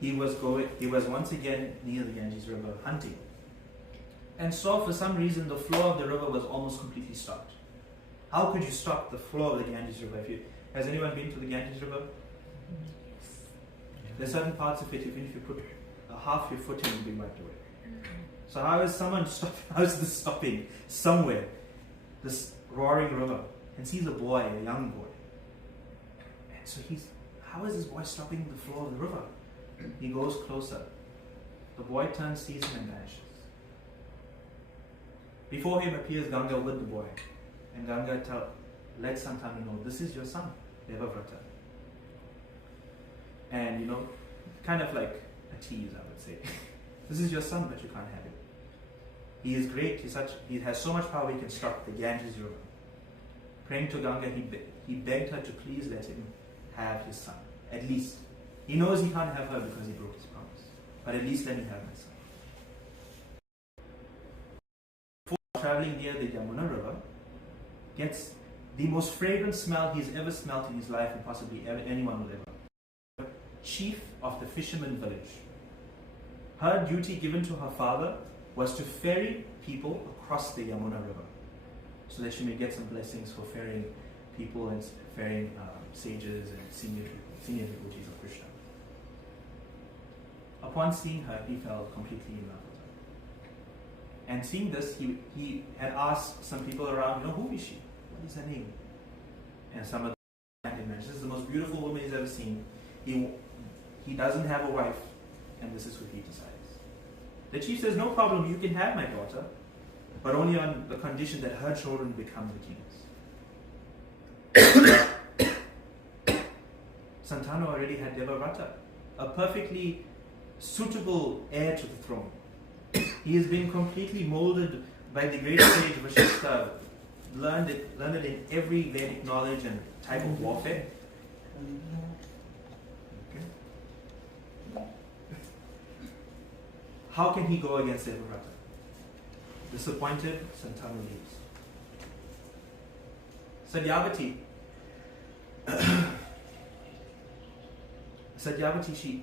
he was once again near the Ganges River hunting, and saw for some reason the flow of the river was almost completely stopped. How could you stop the flow of the Ganges River? Has anyone been to the Ganges River? There's certain parts of it, even if you put half your foot in, you'll be wiped away. So how is this stopping somewhere, this roaring river, and sees a boy, a young boy? And so how is this boy stopping the flow of the river? He goes closer. The boy turns, sees him, and vanishes. Before him appears Ganga with the boy. And Ganga lets Santanu know, this is your son, Devavrata. And kind of like a tease, I would say. This is your son, but you can't have him. He is great, he has so much power he can stop the Ganges River. Praying to Ganga, he begged her to please let him have his son. At least. He knows he can't have her because he broke his promise. But at least let me have my son. Before traveling near the Yamuna River, gets the most fragrant smell he's ever smelt in his life, and possibly anyone will ever. Chief of the fisherman village. Her duty given to her father was to ferry people across the Yamuna River, so that she may get some blessings for ferrying people and ferrying sages and senior devotees of Krishna. Upon seeing her, he fell completely in love with her. And seeing this, he had asked some people around, who is she? What is her name? And some of them had mentioned, this is the most beautiful woman he's ever seen. He doesn't have a wife, and this is what he decides. The chief says, no problem, you can have my daughter, but only on the condition that her children become the kings. Santanu already had Devavrata, a perfectly suitable heir to the throne. He has been completely molded by the great sage Vashishta, learned it in every Vedic knowledge and type of warfare. how can he go against Devarata? Disappointed, Santanu leaves. Satyavati,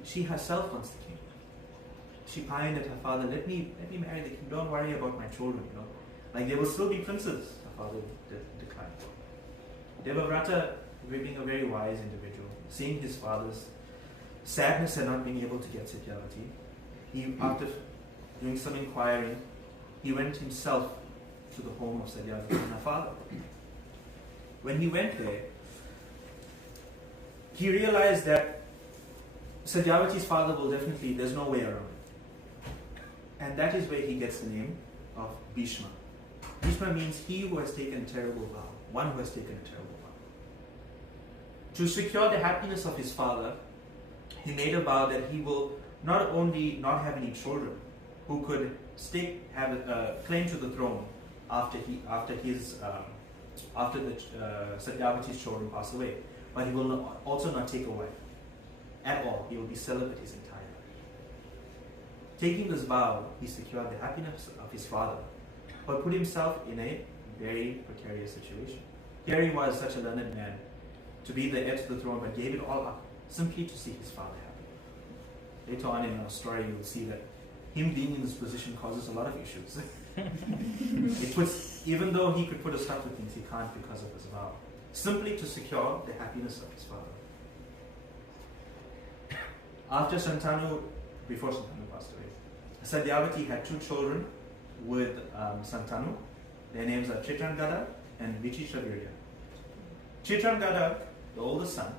she herself wants the king. She pined at her father, let me marry the king, don't worry about my children, Like, they will still be princes, her father declined. Devavrata, being a very wise individual, seeing his father's sadness at not being able to get Satyavati, he, after doing some inquiring, he went himself to the home of Satyavati and her father. When he went there, he realized that Satyavati's father will definitely, there's no way around it. And that is where he gets the name of Bhishma. Bhishma means he who has taken a terrible vow, one who has taken a terrible vow. To secure the happiness of his father, he made a vow that he will not only not have any children who could have a claim to the throne after Satyavati's children pass away, but he will also not take a wife at all. He will be celibate his entire life. Taking this vow, he secured the happiness of his father, but put himself in a very precarious situation. Here he was, such a learned man, to be the heir to the throne, but gave it all up simply to see his father happy. Later on in our story, you will see that him being in this position causes a lot of issues. It puts, even though he could put a stop to things, he can't because of his vow. Simply to secure the happiness of his father. After before Santanu passed away, Satyavati had 2 children with Santanu. Their names are Chitrangada and Vichitravirya. Chitrangada, the oldest son,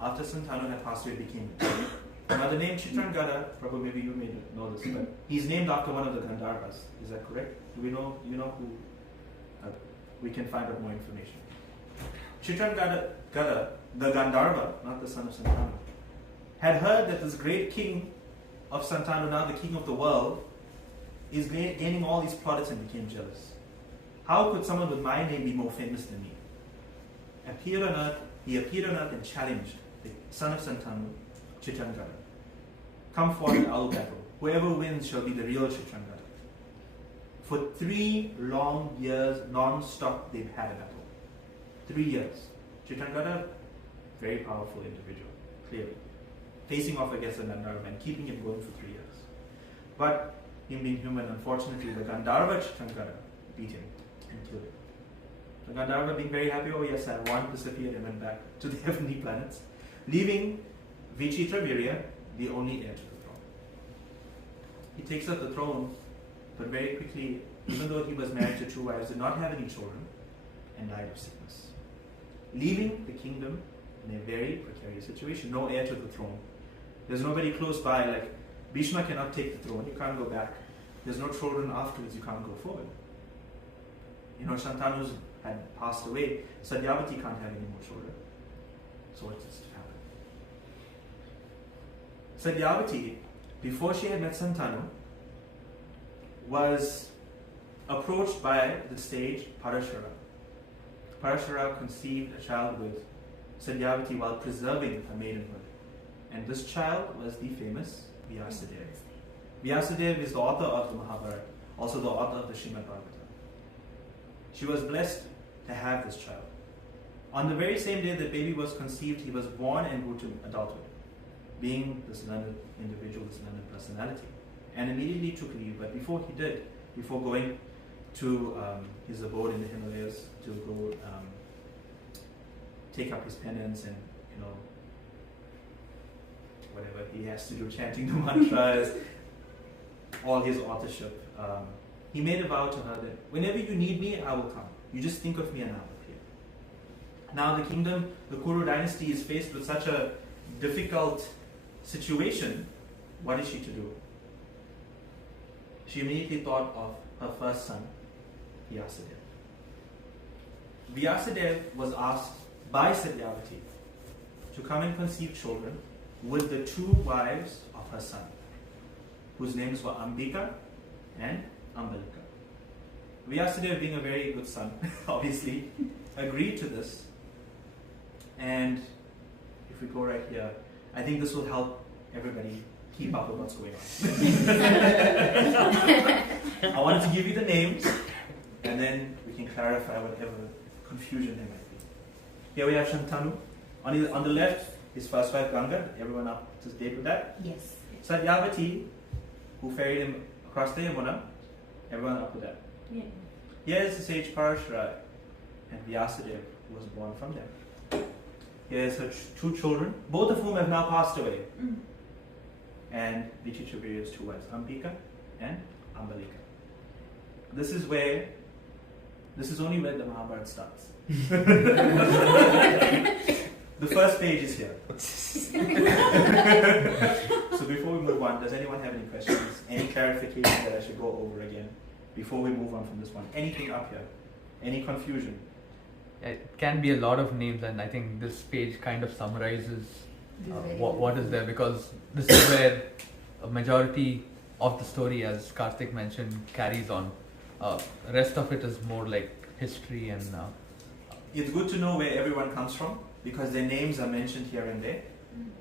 after Santanu had passed away, became king. Now the name Chitrangada, probably maybe you may know this, but he's named after one of the Gandharvas. Is that correct? Do we know? You know who? We can find out more information. Chitrangada, the Gandharva, not the son of Santanu, had heard that this great king of Santanu, now the king of the world, is gaining all these plaudits and became jealous. How could someone with my name be more famous than me? He appeared on earth and challenged the son of Santanu, Chitrangada. Come forward, I will battle. Whoever wins shall be the real Chitrangada. For 3 long years, non-stop, they've had a battle. 3 years. Chitrangada, very powerful individual, clearly. Facing off against the Gandharva and keeping him going for 3 years. But him being human, unfortunately, the Gandharva Chitrangada beat him and killed him. The Gandharva being very happy, oh yes, I won, disappeared and went back to the heavenly planets, leaving Vichitravirya the only heir to the throne. He takes up the throne, but very quickly, even though he was married to 2 wives, did not have any children and died of sickness, leaving the kingdom in a very precarious situation. No heir to the throne. There's nobody close by, like Bhishma cannot take the throne, you can't go back. There's no children afterwards, you can't go forward. Shantanu had passed away, Satyavati can't have any more children. So what's to happen? Satyavati, before she had met Santanu, was approached by the sage Parashara. Parashara conceived a child with Satyavati while preserving her maidenhood. And this child was the famous Vyasadeva. Vyasadeva is the author of the Mahabharata, also the author of the Srimad Bhagavatam. She was blessed to have this child. On the very same day that baby was conceived, he was born and grew to adulthood, being this learned individual, this learned personality, and immediately took leave. But before he did, before going to his abode in the Himalayas to go take up his penance and whatever he has to do, chanting the mantras, all his authorship, he made a vow to her that whenever you need me, I will come. You just think of me and I will appear. Now the kingdom, the Kuru dynasty, is faced with such a difficult situation. What is she to do? She immediately thought of her first son, Vyasadeva. Vyasadeva was asked by Satyavati to come and conceive children with the 2 wives of her son, whose names were Ambika and Ambalika. Vyasadeva, being a very good son, obviously, agreed to this. And if we go right here, I think this will help everybody keep up with what's going on. I wanted to give you the names, and then we can clarify whatever confusion there might be. Here we have Shantanu. On the left is first wife Ganga. Everyone up to date with that? Yes. Satyavati, who ferried him across the Yamuna. Everyone up with that? Yeah. Here is the sage Parashara and Vyasadeva, who was born from them. Here is her two children, both of whom have now passed away. And Vichitravirya's two wives, Ambika and Ambalika. This is only where the Mahabharata starts. The first page is here. So before we move on, does anyone have any questions? Any clarification that I should go over again before we move on from this one? Anything up here? Any confusion? It can be a lot of names, and I think this page kind of summarizes what is there, because this is where a majority of the story, as Karthik mentioned, carries on. The rest of it is more like history and... It's good to know where everyone comes from, because their names are mentioned here and there.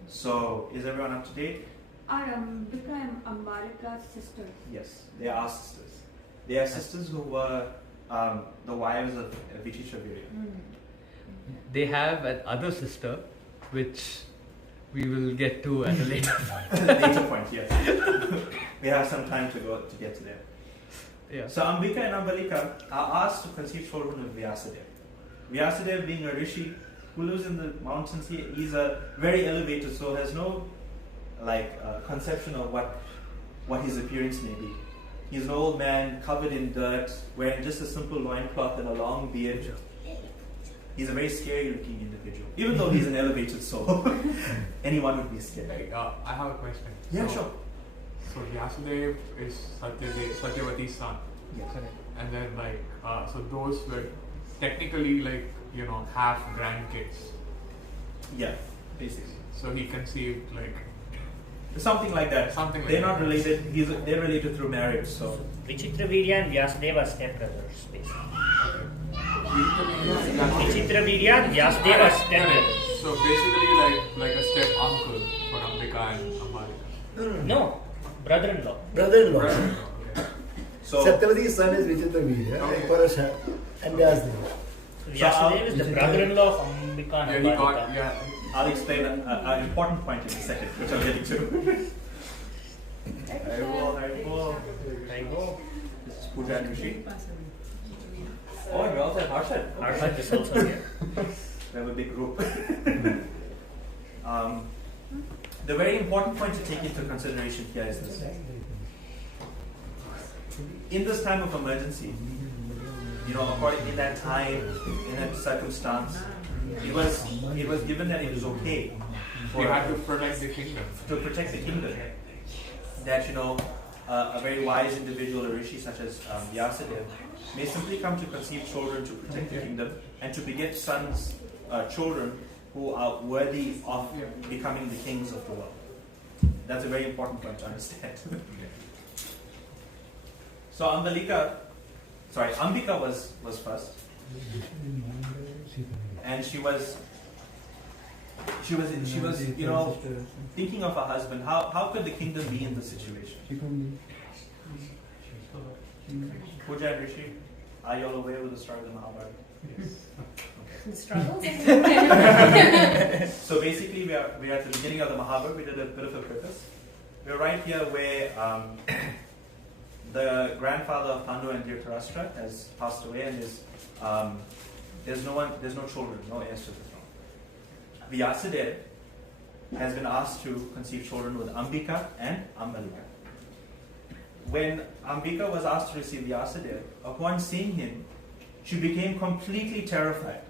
So, is everyone up to date? Are Ambika and Ambalika's sisters? Yes, they are sisters. They are sisters who were the wives of Vichitravirya. They have an other sister, which we will get to at a later point. Later point, yes. We have some time to get to there. Yeah. So Ambika and Ambalika are asked to conceive children with Vyasadeva. Vyasadeva, being a rishi who lives in the mountains, he's a very elevated soul, has no conception of what his appearance may be. He's an old man covered in dirt, wearing just a simple loincloth and a long beard. He's a very scary looking individual, even though he's an elevated soul. Anyone would be scared. Hey, I have a question. Yeah, so, sure. So Vyasudev is Satyavati's son. Yes. And then so those were technically half grandkids. Yeah, basically. So he conceived Something like that. They're not related. They're related through marriage. So Vichitravirya and Vyasadeva are stepbrothers, basically. okay. Vichitravirya and Vyasadeva are stepbrothers. So basically like a step uncle for Ambika and Ambalika. No, brother-in-law. Brother-in-law. Okay. so Satyavati's son is Vichitravirya and Parasha and Vyasdeva. Vyasadeva is the brother-in-law of Ambika and Yeah, he got Ambalika. I'll explain an important point in a second, which I'm getting to. Haribol. This is Pooja and Rishi. Oh, you also have Harshad. Harshad is also here. We have a big group. The very important point to take into consideration here is this. In this time of emergency, according in that time, in that circumstance, it was given that it was okay He had to protect the kingdom. That a very wise individual, a rishi such as Vyasadeva, may simply come to conceive children to protect the kingdom and to beget sons, children who are worthy of becoming the kings of the world. That's a very important point to understand. So Ambika was first, and she was thinking of her husband. How could the kingdom be in this situation? Pooja and Rishi, are you all aware with the story of the Mahabharata? Struggles? So basically, we are at the beginning of the Mahabharata. We did a bit of a preface. We're right here where the grandfather of Pandu and Dhritarashtra has passed away, and there's no children, no heirs to the throne. Vyasadeva has been asked to conceive children with Ambika and Ambalika. When Ambika was asked to receive Vyasadeva, upon seeing him, she became completely terrified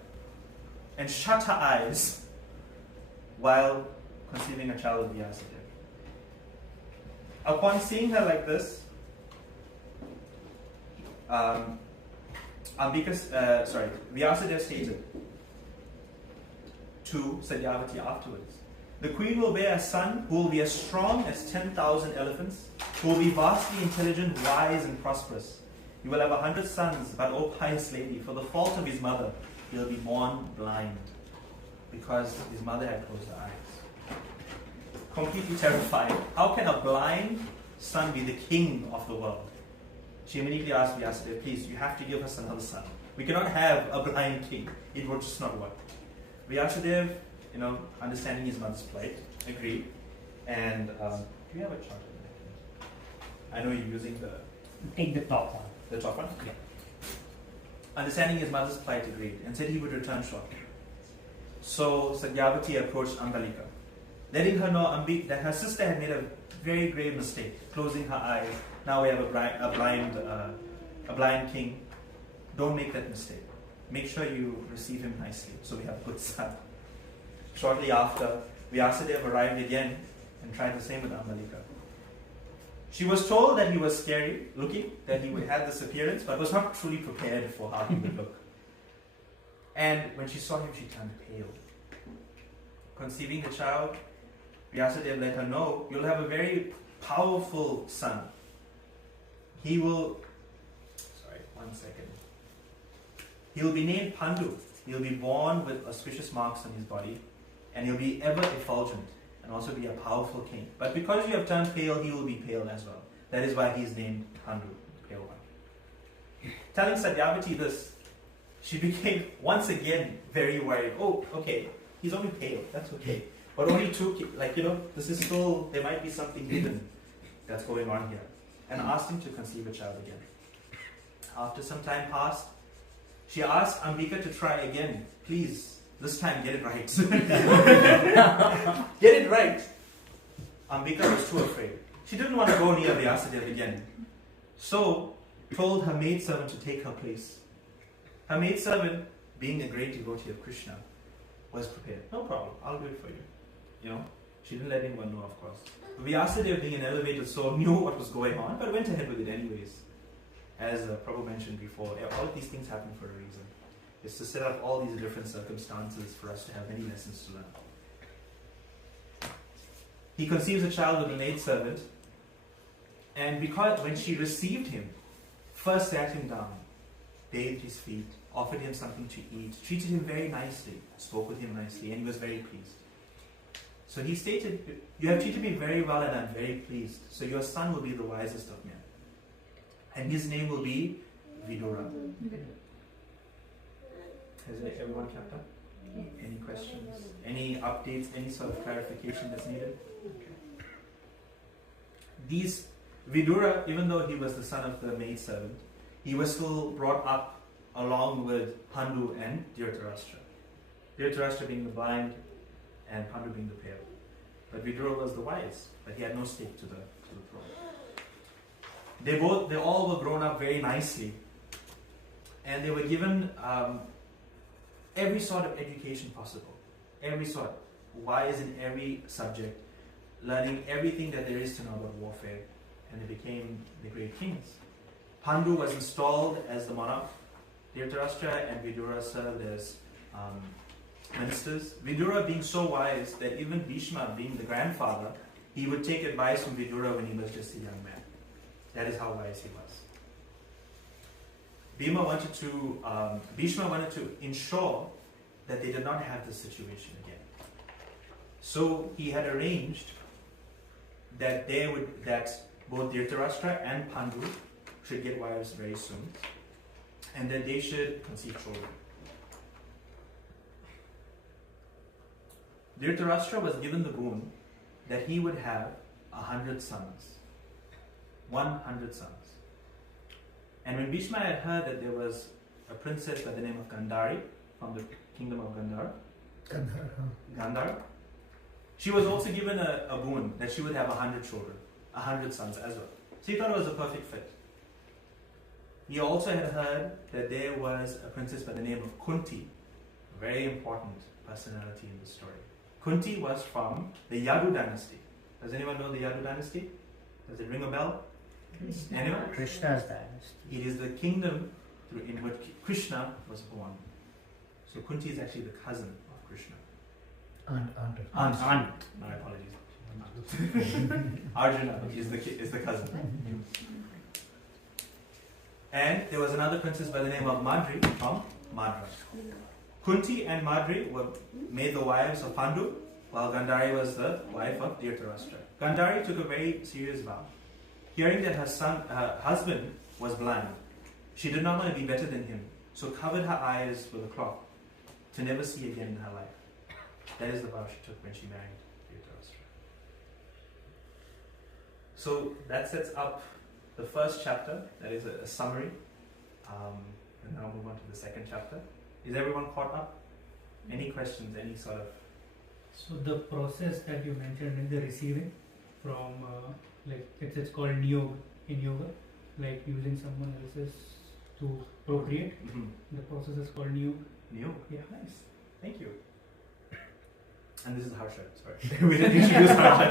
and shut her eyes while conceiving a child with Vyasadeva. Upon seeing her like this, Vyasadeva stated to Satyavati afterwards, "The queen will bear a son who will be as strong as 10,000 elephants, who will be vastly intelligent, wise, and prosperous. He will have 100 sons, but, O pious lady, for the fault of his mother, he will be born blind," because his mother had closed her eyes. completely terrified. How can a blind son be the king of the world? She immediately asked Vyasadeva, please, you have to give us another son. We cannot have a blind king. It would just not work. Vyasadeva, understanding his mother's plight, agreed. And do you have a chart? I know you're using Take the top one. the top one? Yeah. Understanding his mother's plight, agreed, and said he would return shortly. So Satyavati approached Ambalika, letting her know that her sister had made a very grave mistake, closing her eyes. Now we have a blind king. Don't make that mistake. Make sure you receive him nicely, so we have a good son. Shortly after, Vyasadeva arrived again and tried the same with Ambalika. She was told that he was scary looking, that he had this appearance, but was not truly prepared for how he would look. And when she saw him, she turned pale. Conceiving the child, Vyasadeva let her know, you'll have a very powerful son. He will, he'll be named Pandu. He'll be born with auspicious marks on his body, and he'll be ever effulgent, and also be a powerful king. But because you have turned pale, he will be pale as well. That is why he's named Pandu, pale one. Telling Satyavati this, she became once again very worried. Oh, okay, he's only pale, that's okay. But only two, this is still, there might be something hidden that's going on here. And asked him to conceive a child again. After some time passed, she asked Ambika to try again. Please, this time get it right. Get it right. Ambika was too afraid. She didn't want to go near Vyasadeva again. So, told her maidservant to take her place. Her maidservant, being a great devotee of Krishna, was prepared. No problem, I'll do it for you. She didn't let anyone know, of course. Vyasadeva, being an elevated soul, knew what was going on, but went ahead with it anyways. As Prabhu mentioned before, all of these things happen for a reason. It's to set up all these different circumstances for us to have many lessons to learn. He conceives a child with a maidservant, and because when she received him, first sat him down, bathed his feet, offered him something to eat, treated him very nicely, spoke with him nicely, and he was very pleased. So he stated, you have treated me very well and I'm very pleased. So your son will be the wisest of men. And his name will be Vidura. Has everyone kept up? Any questions? Any updates? Any sort of clarification that's needed? These Vidura, even though he was the son of the maidservant, he was still brought up along with Pandu and Dhritarashtra. Dhritarashtra being the blind and Pandu being the pale. But Vidura was the wise, but he had no stake to the throne. They all were grown up very nicely, and they were given every sort of education possible. Every sort. Wise in every subject, learning everything that there is to know about warfare, and they became the great kings. Pandu was installed as the monarch. Dhritarashtra and Vidura served as ministers. Vidura being so wise that even Bhishma, being the grandfather, he would take advice from Vidura when he was just a young man. That is how wise he was. Bhishma wanted to ensure that they did not have this situation again. So he had arranged that both Dhritarashtra and Pandu should get wives very soon, and that they should conceive children. Dhritarashtra was given the boon that he would have 100 sons. 100 sons. And when Bhishma had heard that there was a princess by the name of Gandhari from the kingdom of Gandhar, she was also given a boon that she would have 100 children, 100 sons as well. So he thought it was a perfect fit. He also had heard that there was a princess by the name of Kunti, a very important personality in the story. Kunti was from the Yadu dynasty. Does anyone know the Yadu dynasty? Does it ring a bell? Anyone? Krishna's dynasty. It is the kingdom in which Krishna was born. So Kunti is actually the cousin of Krishna. Aunt. My apologies. Arjuna is the cousin. And there was another princess by the name of Madri from Madras. Kunti and Madri were made the wives of Pandu, while Gandhari was the wife of Dhritarashtra. Gandhari took a very serious vow. Hearing that her husband was blind, she did not want to be better than him, so covered her eyes with a cloth to never see again in her life. That is the vow she took when she married Dhritarashtra. So that sets up the first chapter, that is a summary. And now move on to the second chapter. Is everyone caught up? Any questions, any sort of... So the process that you mentioned in the receiving from, like it's called niyog in yoga, like using someone else's to procreate. The process is called niyog. Niyog? Yeah. Nice. Thank you. And this is Harsha, sorry. We didn't introduce Harsha.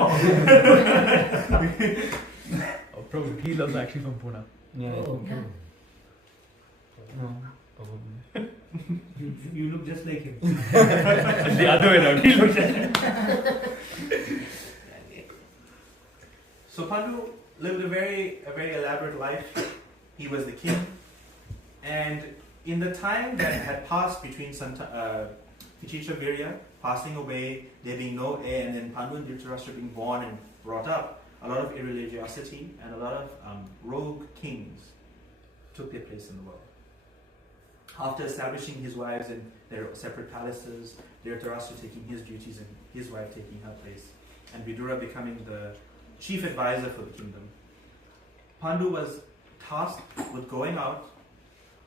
Oh, Prabhu, he loves actually from Pune. Yeah. Oh, okay. You look just like him. The other way around. He looks just So Pandu lived a very elaborate life. He was the king. And in the time that had passed between Vichitra Virya passing away, there being no heir, and then Pandu and Dhritarashtra being born and brought up, a lot of irreligiosity and a lot of rogue kings took their place in the world. After establishing his wives in their separate palaces, Dhritarashtra taking his duties and his wife taking her place, and Vidura becoming the chief advisor for the kingdom, Pandu was tasked with going out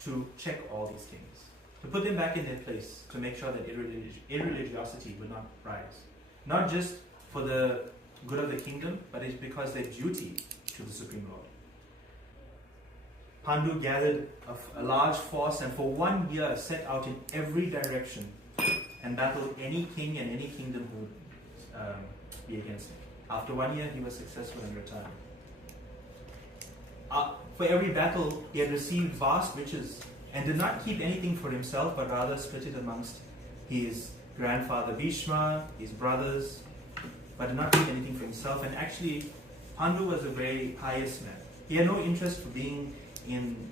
to check all these kings, to put them back in their place, to make sure that irreligiosity would not rise. Not just for the good of the kingdom, but it's because their duty to the Supreme Lord. Pandu gathered a large force and for 1 year set out in every direction and battled any king and any kingdom who would be against him. After 1 year, he was successful and returned. For every battle, he had received vast riches and did not keep anything for himself, but rather split it amongst his grandfather Bhishma, his brothers, but did not keep anything for himself. And actually, Pandu was a very pious man. He had no interest for being in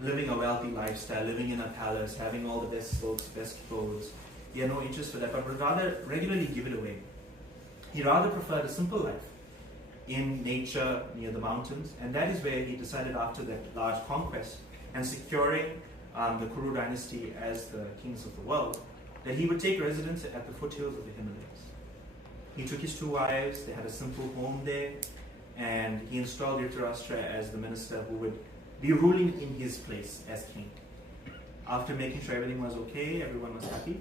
living a wealthy lifestyle, living in a palace, having all the best clothes, best clothes. He had no interest for that, but would rather regularly give it away. He rather preferred a simple life in nature near the mountains, and that is where he decided after that large conquest and securing the Kuru dynasty as the kings of the world, that he would take residence at the foothills of the Himalayas. He took his 2 wives, they had a simple home there, and he installed Dhritarashtra as the minister who would be ruling in his place as king. After making sure everything was okay, everyone was happy,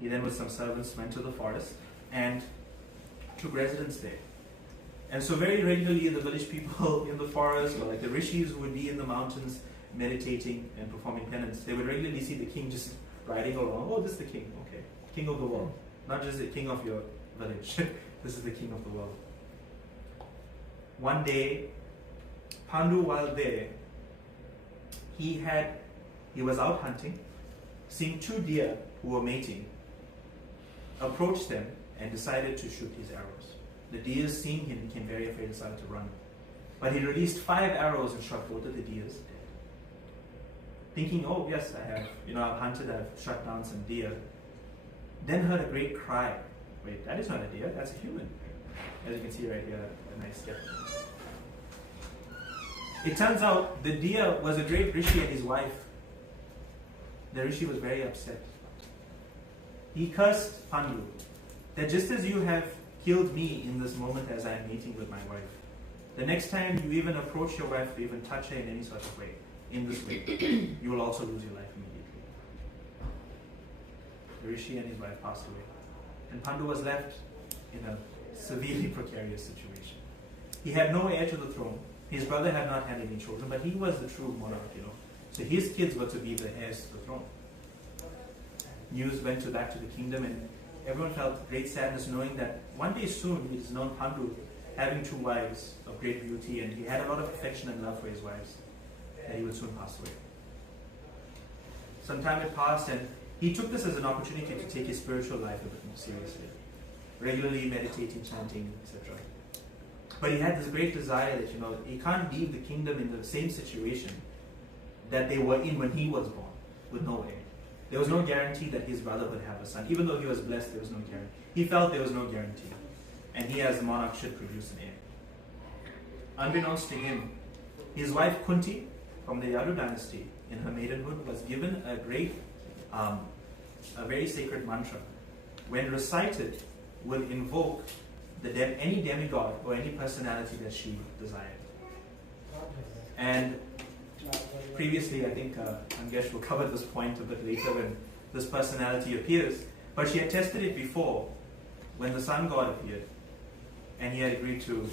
he then with some servants went to the forest and took residence there. And so very regularly the village people in the forest, or like the rishis would be in the mountains meditating and performing penance. They would regularly see the king just riding along. Oh, this is the king, okay. King of the world. Not just the king of your village. This is the king of the world. One day, Pandu, while there, he was out hunting, seeing 2 deer who were mating, approached them and decided to shoot his arrows. The deer, seeing him, became very afraid and decided to run. But he released 5 arrows and shot both of the deers dead. Thinking, oh yes, I've hunted, I've shot down some deer. Then heard a great cry. Wait, that is not a deer, that's a human. As you can see right here, a nice step. It turns out the deer was a great rishi and his wife. The rishi was very upset. He cursed Pandu that just as you have killed me in this moment as I am meeting with my wife, the next time you even approach your wife or even touch her in any sort of way, in this way, you will also lose your life immediately. The rishi and his wife passed away. And Pandu was left in a severely precarious situation. He had no heir to the throne. His brother had not had any children, but he was the true monarch, So his kids were to be the heirs to the throne. News went back to the kingdom, and everyone felt great sadness knowing that one day soon it is known Pandu having 2 wives of great beauty, and he had a lot of affection and love for his wives, that he would soon pass away. Some time had passed, and he took this as an opportunity to take his spiritual life a bit more seriously, regularly meditating, chanting, etc. But he had this great desire that, he can't leave the kingdom in the same situation that they were in when he was born, with no heir. There was no guarantee that his brother would have a son. Even though he was blessed, there was no guarantee. He felt there was no guarantee. And he, as the monarch, should produce an heir. Unbeknownst to him, his wife Kunti, from the Yadu dynasty, in her maidenhood, was given a very sacred mantra. When recited, will invoke any demigod or any personality that she desired. And previously, I think Angesh will cover this point a bit later when this personality appears. But she had tested it before when the sun god appeared, and he had agreed to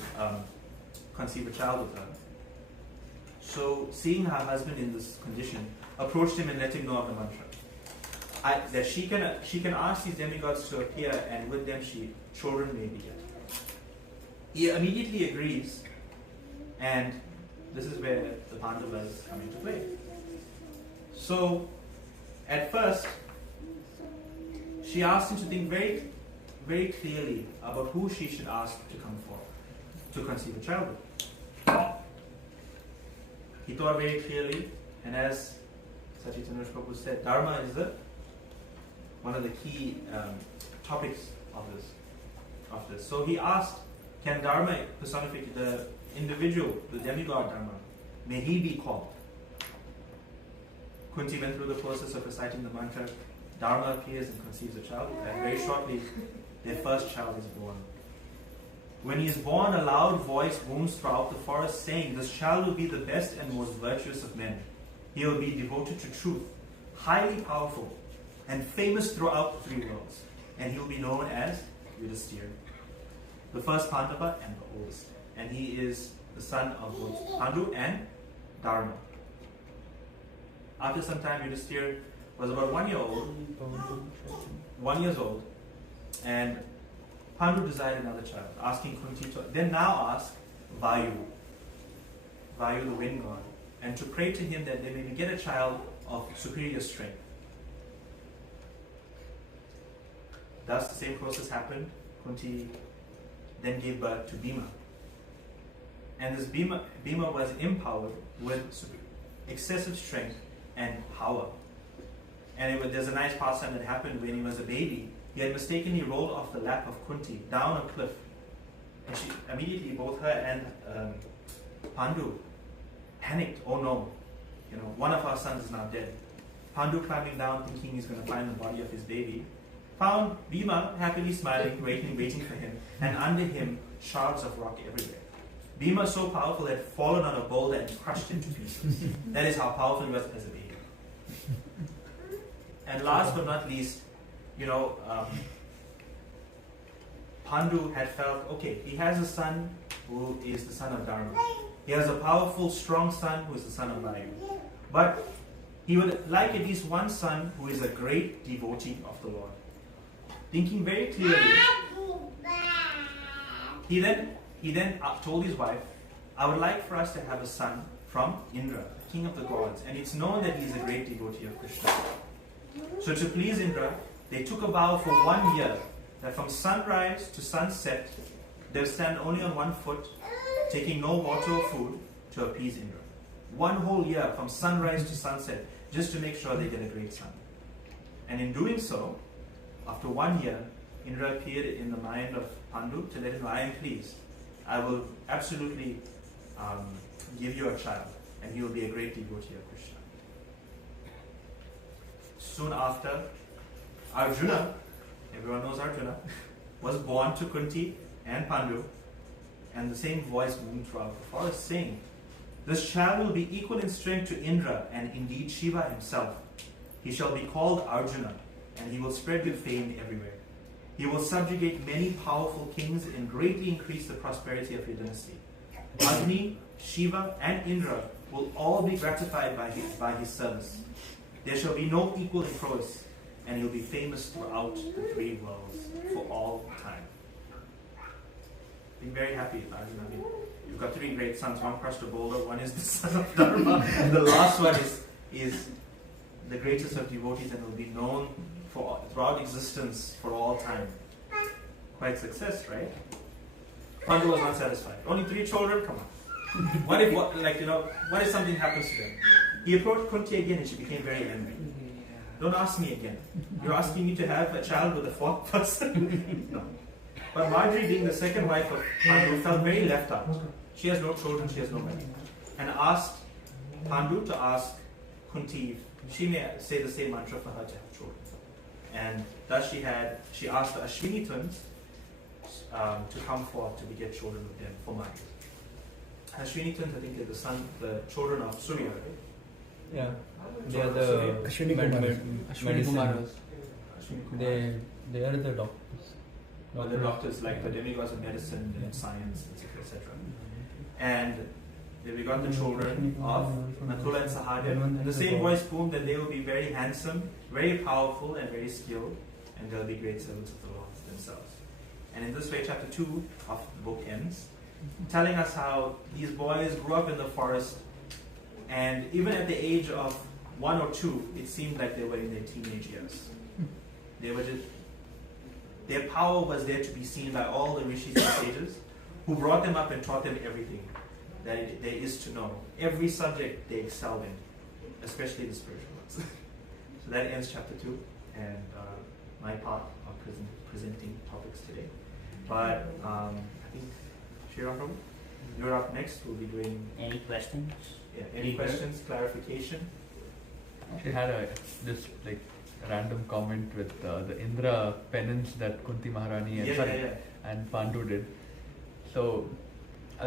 conceive a child with her. So, seeing her husband in this condition, approached him and let him know of the mantra. That she can ask these demigods to appear, and with them children may be had. He immediately agrees, and this is where the Pandavas come into play. So, at first, she asked him to think very, very clearly about who she should ask to come forth to conceive a child with. He thought very clearly, and as Sachitananda Prabhu said, Dharma is one of the key topics of this. So he asked, can Dharma personify the individual, the demigod Dharma, may he be called? Kunti went through the process of reciting the mantra. Dharma appears and conceives a child, and very shortly, their first child is born. When he is born, a loud voice booms throughout the forest, saying, this child will be the best and most virtuous of men. He will be devoted to truth, highly powerful, and famous throughout the 3 worlds. And he will be known as Yudhisthira, the first Pandava and the oldest. And he is the son of both Pandu and Dharma. After some time, Yudhisthira was about 1 year old, 1 year old, and Pandu desired another child, asking Kunti to then now ask Vayu, the wind god, and to pray to him that they may get a child of superior strength. Thus, the same process happened. Kunti then gave birth to Bhima. And this Bhima was empowered with excessive strength and power. And there's a nice pastime that happened when he was a baby. He had mistakenly rolled off the lap of Kunti down a cliff. And she immediately, both her and Pandu panicked. Oh no, one of our sons is now dead. Pandu climbing down thinking he's going to find the body of his baby, found Bhima happily smiling, waiting for him, and under him shards of rock everywhere. Bhima, so powerful, had fallen on a boulder and crushed it to pieces. That is how powerful he was as a baby. And last but not least, Pandu had felt, okay, he has a son who is the son of Dharma. He has a powerful, strong son who is the son of Vayu. But he would like at least one son who is a great devotee of the Lord. Thinking very clearly, he then told his wife, I would like for us to have a son from Indra, the king of the gods, and it's known that he is a great devotee of Krishna. So to please Indra, they took a vow for 1 year that from sunrise to sunset, they'll stand only on 1 foot, taking no water or food to appease Indra. 1 whole year from sunrise to sunset, just to make sure they get a great son. And in doing so, after 1 year, Indra appeared in the mind of Pandu to let him know, I am pleased. I will absolutely give you a child, and he will be a great devotee of Krishna. Soon after, Arjuna, everyone knows Arjuna, was born to Kunti and Pandu, and the same voice boomed throughout the forest, saying, this child will be equal in strength to Indra and indeed Shiva himself. He shall be called Arjuna, and he will spread your fame everywhere. He will subjugate many powerful kings and greatly increase the prosperity of your dynasty. Agni, Shiva, and Indra will all be gratified by his service. There shall be no equal in prowess, and he will be famous throughout the 3 worlds for all time. Being very happy, Arjuna. You've got 3 great sons. One crushed a boulder, one is the son of Dharma, and the last one is the greatest of devotees and will be known throughout existence for all time. Quite success, right? Pandu was not satisfied. Only 3 children? Come on. What if something happens to them? He approached Kunti again and she became very angry. don't ask me again. You're asking me to have a child with a fourth person? No. But Marjorie, being the second wife of Pandu, felt very left out. She has no children, she has no money. And asked Pandu to ask Kunti if she may say the same mantra for her to have children. And thus she asked the Ashwini twins to come forth to beget children with them for Marjorie. Ashwini twins, I think they're the children of Surya, right? Yeah, they are the Ashwini Kumaras. They are the doctors. Or the doctors, like the demigods of medicine and science, etc. And they begot the children of Nakula and Sahadev. And the same voice boomed that they will be very handsome, very powerful, and very skilled, and they'll be great servants of the Lord themselves. And in this way, chapter 2 of the book ends, telling us how these boys grew up in the forest, and even at the age of 1 or 2, it seemed like they were in their teenage years. They were just, their power was there to be seen by all the rishis and sages, who brought them up and taught them everything that there is to know. Every subject they excelled in, especially the spiritual ones. So that ends chapter 2, and my part of presenting topics today. But I think, Shira Prabhu, you're up next. We'll be doing... Any questions? Yeah, any questions, clarification? She had this random comment with the Indra penance that Kunti Maharani and Pandu did. So,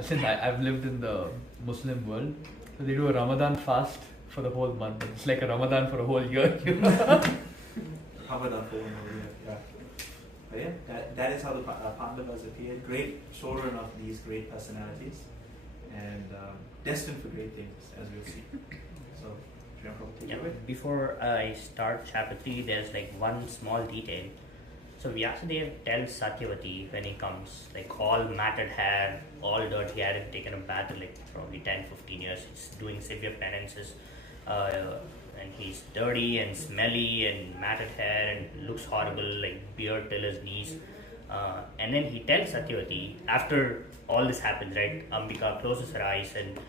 since I've lived in the Muslim world, so they do a Ramadan fast for the whole month. It's like a Ramadan for a whole year. Ramadan for a whole year, yeah. But yeah, that is how the Pandavas appeared. Great children of these great personalities, and destined for great things, as we'll see. So, yeah, before I start chapter 3, there's one small detail. So Vyasadeva tells Satyavati when he comes, all matted hair, all dirt, he hadn't taken a bath in probably 10-15 years. He's doing severe penances, and he's dirty and smelly and matted hair and looks horrible, beard till his knees. And then he tells Satyavati, after all this happens, right, Ambika closes her eyes and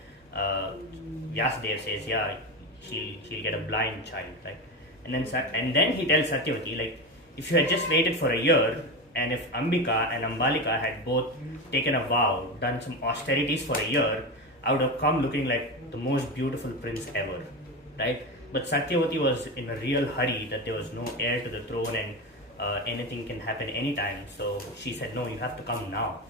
Vyasadeva says, yeah, she'll get a blind child, right? And then he tells Satyavati, if you had just waited for a year, and if Ambika and Ambalika had both taken a vow, done some austerities for a year, I would have come looking like the most beautiful prince ever, right? But Satyavati was in a real hurry that there was no heir to the throne and anything can happen anytime. So she said, no, you have to come now.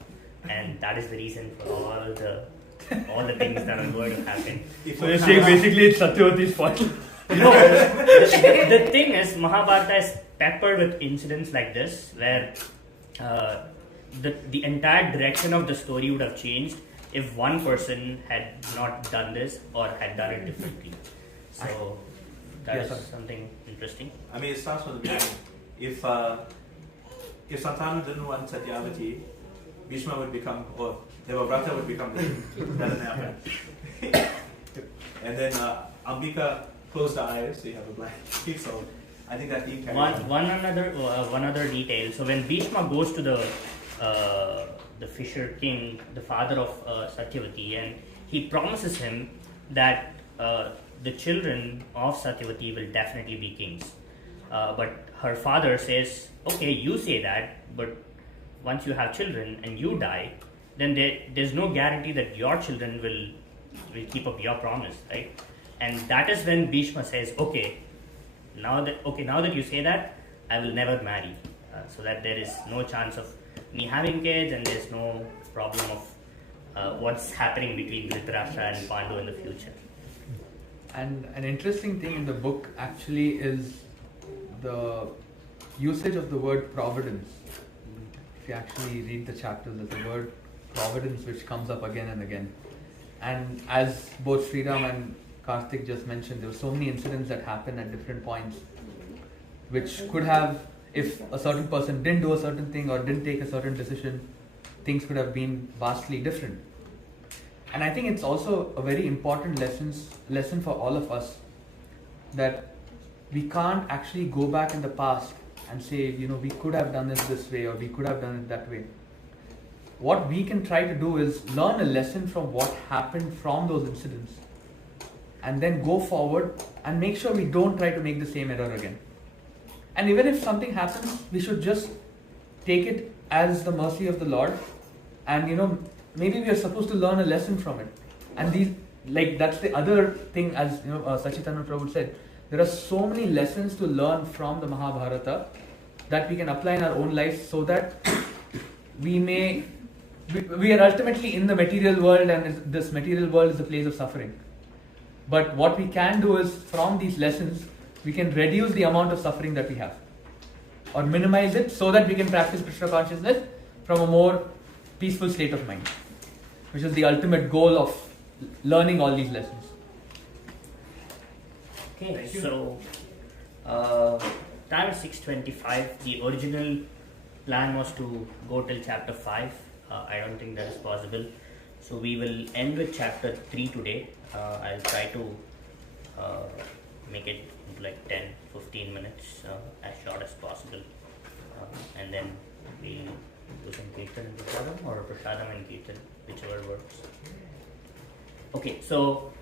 And that is the reason for all the things that are going to happen. So you're saying basically it's Satyavati's fault? No, the thing is, Mahabharata is peppered with incidents like this where the entire direction of the story would have changed if one person had not done this or had done it differently. So that is something interesting. I mean, it starts from the beginning. If Santanu didn't want Satyavati, Bhishma would become, or Devavrata would become the king. That doesn't happen. And then Ambika closed the eyes, so you have a blind king. So I think that theme carries one other detail. So when Bhishma goes to the fisher king, the father of Satyavati, and he promises him that the children of Satyavati will definitely be kings. But her father says, okay, you say that, but once you have children and you die, then there's no guarantee that your children will keep up your promise, right? And that is when Bhishma says, okay, now that you say that, I will never marry, so that there is no chance of me having kids, and there's no problem of what's happening between Dhritarashtra and Pandu in the future. And an interesting thing in the book actually is the usage of the word providence. If you actually read the chapters, there's the word providence which comes up again and again. And as both Sriram and Karthik just mentioned, there were so many incidents that happened at different points which could have, if a certain person didn't do a certain thing or didn't take a certain decision, things could have been vastly different. And I think it's also a very important lesson for all of us, that we can't actually go back in the past and say, we could have done it this way or we could have done it that way. What we can try to do is learn a lesson from what happened from those incidents, and then go forward and make sure we don't try to make the same error again. And even if something happens, we should just take it as the mercy of the Lord. And maybe we are supposed to learn a lesson from it. And that's the other thing, as Sachitana Prabhu said, there are so many lessons to learn from the Mahabharata that we can apply in our own lives, so that we are ultimately in the material world, and this material world is a place of suffering. But what we can do is, from these lessons, we can reduce the amount of suffering that we have, or minimize it, so that we can practice Krishna consciousness from a more peaceful state of mind, which is the ultimate goal of learning all these lessons. Okay, so time is 6:25. The original plan was to go till chapter 5. I don't think that is possible. So we will end with chapter 3 today. I'll try to make it like 10-15 minutes, as short as possible. And then we'll do some kirtan and prasadam, or prasadam and kirtan, whichever works. Okay, so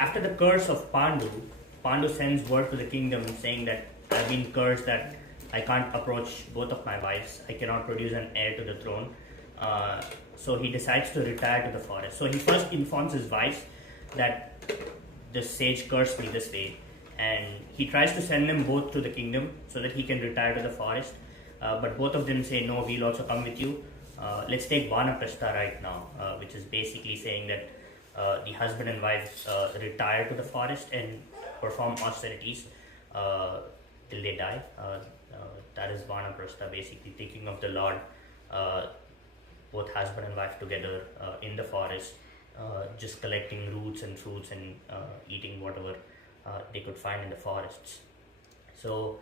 after the curse of Pandu sends word to the kingdom saying that I've been cursed, that I can't approach both of my wives, I cannot produce an heir to the throne. So he decides to retire to the forest. So he first informs his wives that the sage cursed me this way, and he tries to send them both to the kingdom so that he can retire to the forest. But both of them say, no, we'll also come with you. Let's take Vanaprastha right now, which is basically saying that the husband and wife retire to the forest and perform austerities till they die. That is Vanaprastha, basically thinking of the Lord, both husband and wife together in the forest, just collecting roots and fruits and eating whatever they could find in the forests. So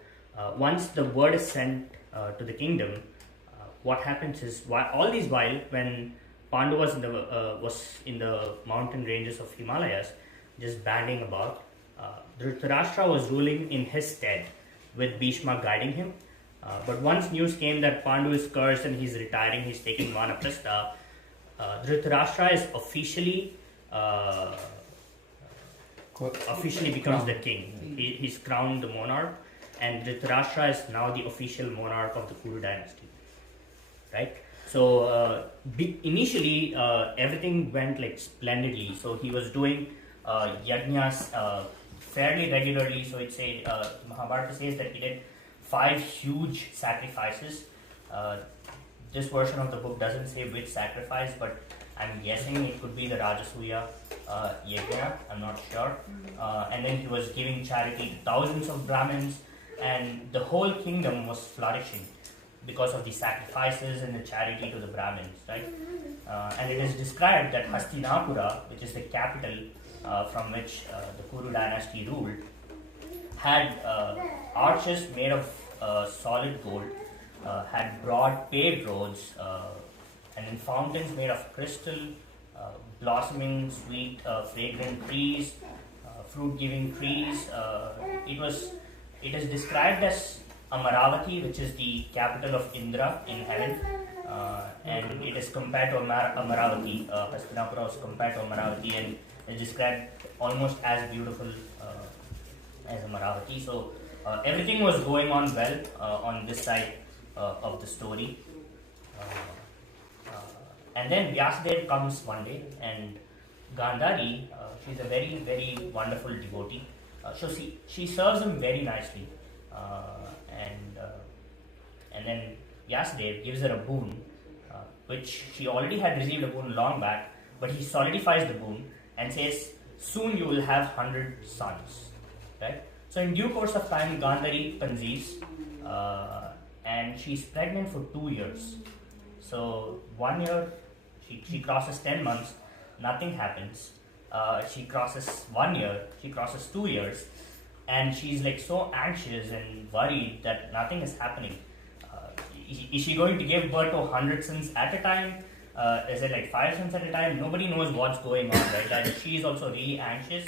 once the word is sent to the kingdom, what happens is, all these while, when Pandu was in the mountain ranges of Himalayas, just banding about, Dhritarashtra was ruling in his stead, with Bhishma guiding him. But once news came that Pandu is cursed and he's retiring, he's taking Vanaprastha, Dhritarashtra is officially becomes the king. He's crowned the monarch, and Dhritarashtra is now the official monarch of the Kuru dynasty. Right? So initially everything went like splendidly. So he was doing yajnas fairly regularly. So it says Mahabharata says that he did 5 huge sacrifices. This version of the book doesn't say which sacrifice, but I'm guessing it could be the Rajasuya yajna. I'm not sure. And then he was giving charity to thousands of Brahmins, and the whole kingdom was flourishing because of the sacrifices and the charity to the Brahmins, right? And it is described that Hastinapura, which is the capital from which the Kuru dynasty ruled, had arches made of solid gold, had broad paved roads, and then fountains made of crystal, blossoming, sweet, fragrant trees, fruit-giving trees. It is described as Amaravati, which is the capital of Indra in heaven, and it is compared to Amaravati. Hastinapura was compared to Amaravati, and is described almost as beautiful as Amaravati. So everything was going on well on this side of the story. And then Vyasadeva comes one day, and Gandhari, she's a very, very wonderful devotee. So she serves him very nicely. And then Vyasadeva gives her a boon, which she already had received a boon long back, but he solidifies the boon and says, soon you will have 100 sons. Right? So in due course of time, Gandhari conceives, and she's pregnant for 2 years. So 1 year, she crosses 10 months, nothing happens. She crosses 1 year, she crosses 2 years, and she's like so anxious and worried that nothing is happening. Is she going to give birth to 100 sons at a time? Is it like 5 sons at a time? Nobody knows what's going on, right? And she is also really anxious.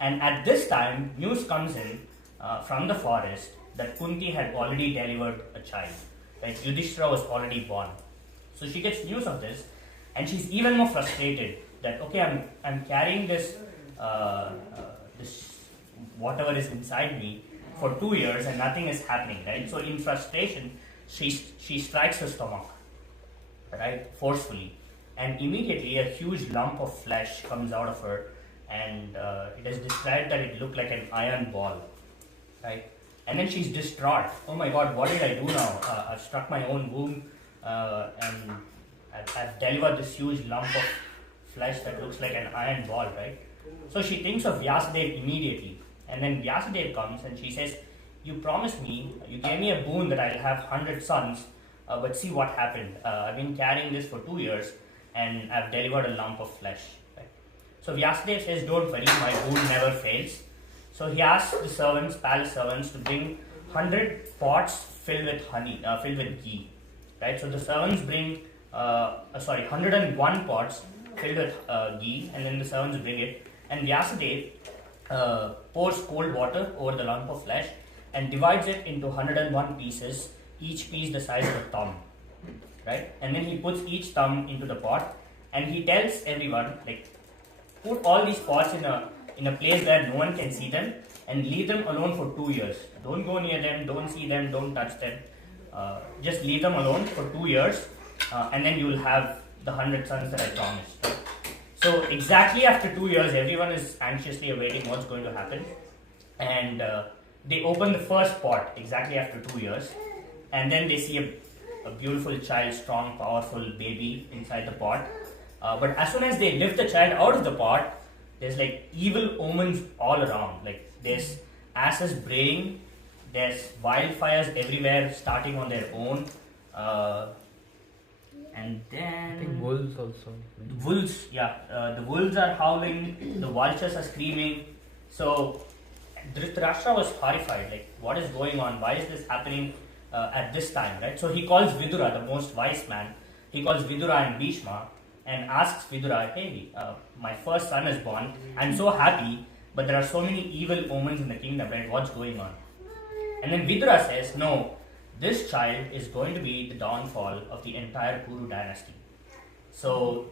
And at this time, news comes in from the forest that Kunti had already delivered a child. Right? Yudhishthira was already born. So she gets news of this, and she's even more frustrated that, okay, I'm carrying this this whatever is inside me for 2 years and nothing is happening, right? So in frustration, she strikes her stomach, right, forcefully, and immediately a huge lump of flesh comes out of her, and it is described that it looked like an iron ball, right? And then she's distraught. Oh my God, what did I do now? I've struck my own womb, and I've delivered this huge lump of flesh that looks like an iron ball, right? So she thinks of Vyasadeva immediately, and then Vyasadeva comes and she says, "You promised me, you gave me a boon that I'll have 100 sons, but see what happened. I've been carrying this for 2 years, and I've delivered a lump of flesh." Right? So Vyasadeva says, "Don't worry, my boon never fails." So he asks the servants, palace servants, to bring 100 pots filled with honey, filled with ghee. Right? So the servants bring, 101 pots filled with ghee, and then the servants bring it. And Vyasadeva pours cold water over the lump of flesh and divides it into 101 pieces, each piece the size of a thumb. Right? And then he puts each thumb into the pot, and he tells everyone, like, put all these pots in a place where no one can see them, and leave them alone for 2 years. Don't go near them, don't see them, don't touch them. Just leave them alone for 2 years, and then you will have the 100 sons that I promised. So exactly after 2 years, everyone is anxiously awaiting what's going to happen, and they open the first pot exactly after 2 years, and then they see a beautiful child, strong, powerful baby inside the pot. But as soon as they lift the child out of the pot, there's like evil omens all around. Like there's asses braying, there's wildfires everywhere starting on their own, and then I think wolves also. wolves, the wolves are howling, the vultures are screaming. So Dhritarashtra was horrified, like, what is going on? Why is this happening at this time, right? So he calls Vidura, the most wise man. He calls Vidura and Bhishma and asks Vidura, "Hey, my first son is born. I'm so happy, but there are so many evil omens in the kingdom, right? What's going on?" And then Vidura says, "No, this child is going to be the downfall of the entire Kuru dynasty. So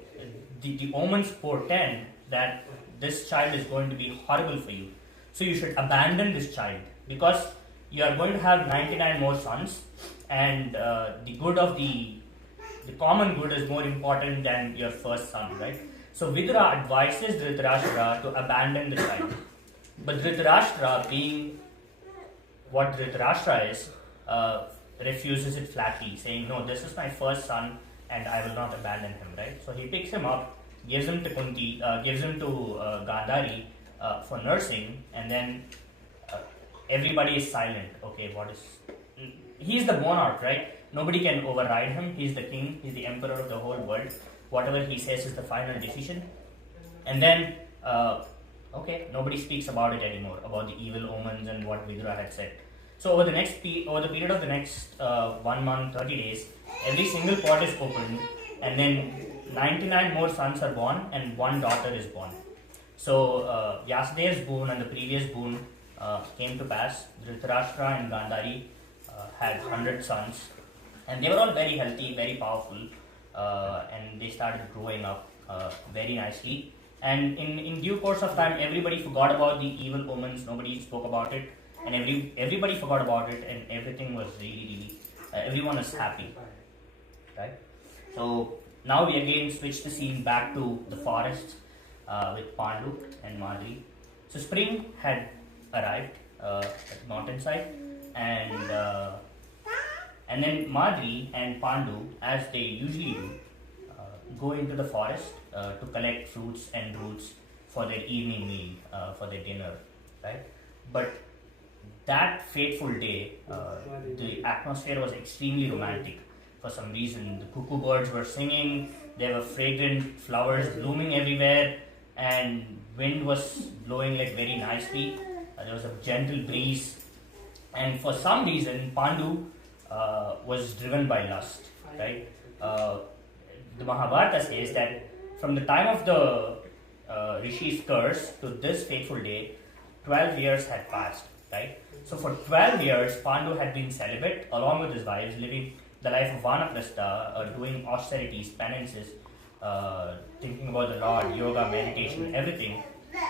the omens portend that this child is going to be horrible for you. So you should abandon this child, because you are going to have 99 more sons, and the good of the common good is more important than your first son," right? So Vidura advises Dhritarashtra to abandon the child. But Dhritarashtra, being what Dhritarashtra is, refuses it flatly, saying, "No, this is my first son and I will not abandon him," right? So he picks him up, gives him to Kunti, gives him to Gandhari for nursing, and then everybody is silent. Okay, he's the monarch, right? Nobody can override him. He's the king, he's the emperor of the whole world. Whatever he says is the final decision. And then, nobody speaks about it anymore, about the evil omens and what Vidura had said. So over the period of the next 1 month, 30 days, every single pot is opened, and then 99 more sons are born and 1 daughter is born. So Vyasadeva's boon and the previous boon came to pass. Dhritarashtra and Gandhari had 100 sons, and they were all very healthy, very powerful, and they started growing up very nicely. And in due course of time, everybody forgot about the evil omens. Nobody spoke about it, and everybody forgot about it, and everything was really everyone was happy, right? So now we again switch the scene back to the forest with Pandu and Madri. So spring had arrived at the mountainside, and then Madri and Pandu, as they usually do, go into the forest to collect fruits and roots for their evening meal, for their dinner, right? But that fateful day, the atmosphere was extremely romantic for some reason. The cuckoo birds were singing, there were fragrant flowers blooming everywhere, and wind was blowing like very nicely. There was a gentle breeze, and for some reason, Pandu was driven by lust, right? The Mahabharata says that from the time of the Rishi's curse to this fateful day, 12 years had passed, right? So for 12 years, Pandu had been celibate along with his wives, living the life of Vanaprastha, doing austerities, penances, thinking about the Lord, yoga, meditation, everything.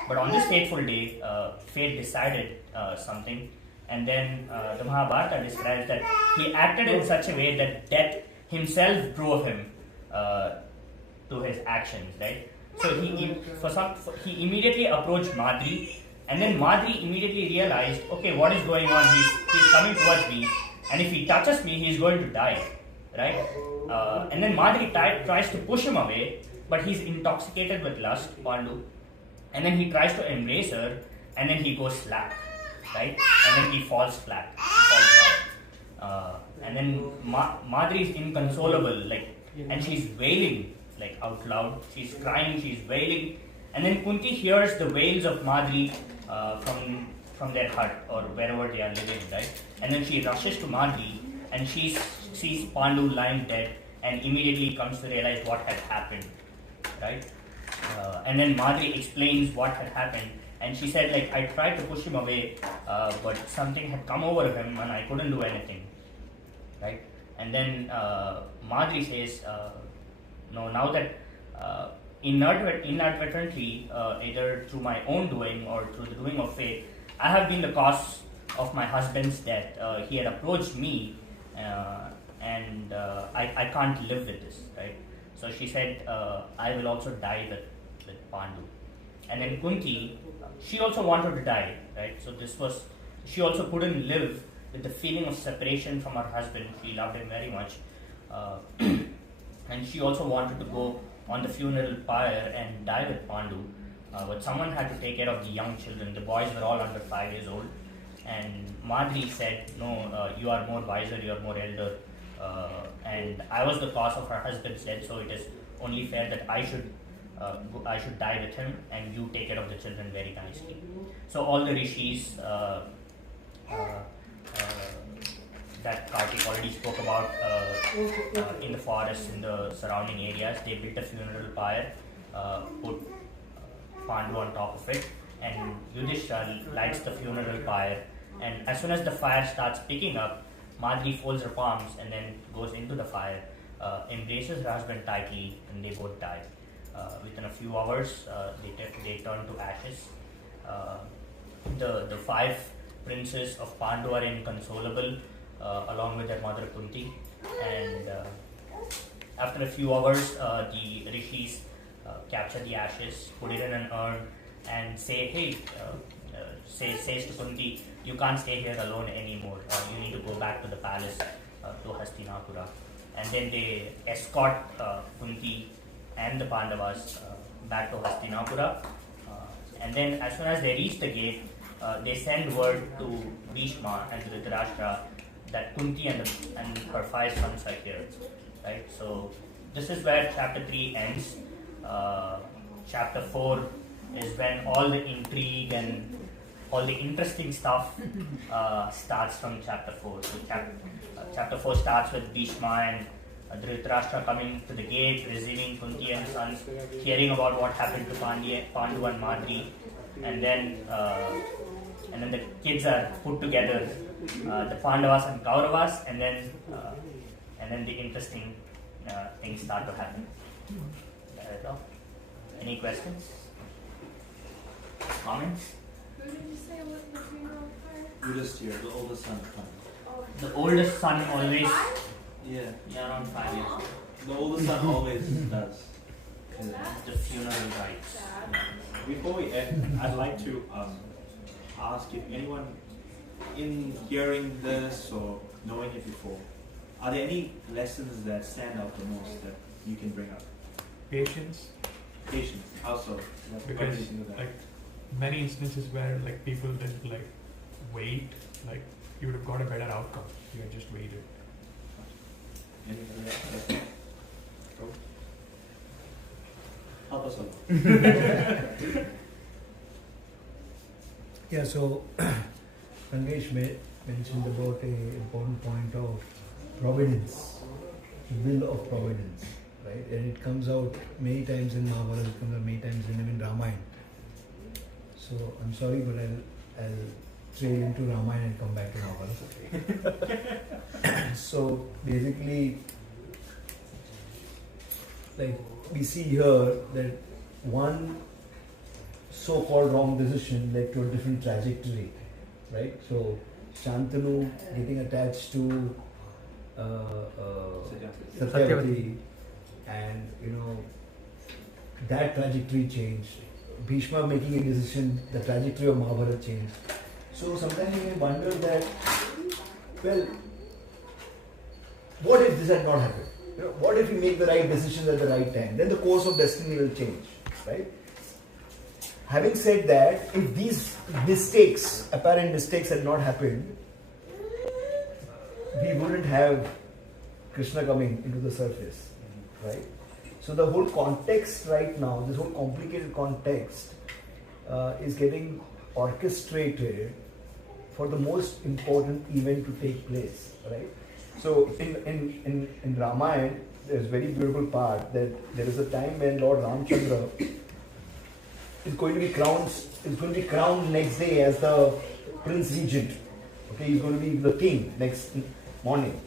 But on this fateful day, fate decided something, And then the Mahabharata describes that he acted in such a way that death himself drove him to his actions, right? So he immediately approached Madri, and then Madri immediately realized, okay, what is going on? He's coming towards me, and if he touches me, he's going to die, right? And then Madri tries to push him away, but he's intoxicated with lust, Pandu, and then he tries to embrace her, and then he goes slack, right? And then he falls flat, and then Madri is inconsolable, like, and she's wailing like out loud. She's crying, she's wailing, and then Kunti hears the wails of Madri from their hut or wherever they are living, right? And then she rushes to Madri, and she sees Pandu lying dead, and immediately comes to realize what had happened, right? And then Madri explains what had happened, and she said, like, I tried to push him away, but something had come over him and I couldn't do anything, right? And then Madri says, no, now that inadvertently, either through my own doing or through the doing of fate, I have been the cause of my husband's death. He had approached me, and I can't live with this, right? So she said, I will also die with Pandu. And then Kunti, she also wanted to die, right? So she also couldn't live with the feeling of separation from her husband. She loved him very much. And she also wanted to go on the funeral pyre and die with Pandu. But someone had to take care of the young children. The boys were all under 5 years old. And Madri said, no, you are more wiser, you are more elder. And I was the cause of her husband's death, so it is only fair that I should die with him, and you take care of the children very nicely. So all the rishis that Kartik already spoke about in the forest, in the surrounding areas, they built a funeral pyre, put Pandu on top of it, and Yudhishthira lights the funeral pyre, and as soon as the fire starts picking up, Madri folds her palms and then goes into the fire, embraces her husband tightly, and they both die. Within a few hours, they turn to ashes. The 5 princes of Pandu are inconsolable, along with their mother Kunti, and after a few hours, the rishis capture the ashes, put it in an urn, and say, hey, says to Kunti, you can't stay here alone anymore. You need to go back to the palace, to Hastinapura. And then they escort Kunti and the Pandavas back to Hastinapura. And then as soon as they reach the gate, they send word to Bhishma and Dhritarashtra that Kunti and her 5 sons are here. Right? So this is where chapter 3 ends. Chapter 4 is when all the intrigue and all the interesting stuff starts from chapter 4. So chapter 4 starts with Bhishma and Dhritarashtra coming to the gate, receiving Kunti and sons, hearing about what happened to Pandu and Madri, and then the kids are put together, the Pandavas and Kauravas, and then the interesting things start to happen. Any questions? Comments? Who did you say was the funeral pyre? Yudhishthira, the oldest son. The oldest son always, Yeah, around 5 years. the oldest son always does. The funeral rites. Before we end, I'd like to ask if anyone in hearing this or knowing it before, are there any lessons that stand out the most that you can bring up? Patience, Patience, also. What do you because think of that? like many instances where like people didn't like wait, like you would have got a better outcome. You had just waited. Anybody else? Go. Help us out. Yeah, so Rangesh mentioned about an important point of providence, will of providence, right? And it comes out many times in Mahabharata, it comes out many times in Ramayana. So I'm sorry, but I'll trail into Ramayana and come back to Mahabharata. So basically, like we see here that one so-called wrong decision led to a different trajectory, right? So Shantanu getting attached to Satyavati, and that trajectory changed. Bhishma making a decision, the trajectory of Mahabharata changed. So sometimes you may wonder that, well, what if this had not happened? What if we make the right decisions at the right time? Then the course of destiny will change, right? Having said that, if these mistakes, apparent mistakes, had not happened, we wouldn't have Krishna coming into the surface, right? So the whole context right now, this whole complicated context is getting orchestrated for the most important event to take place, right? So in Ramayana, there's a very beautiful part that there is a time when Lord Ramchandra is going to be crowned next day as the Prince Regent. Okay, he's going to be the king next morning.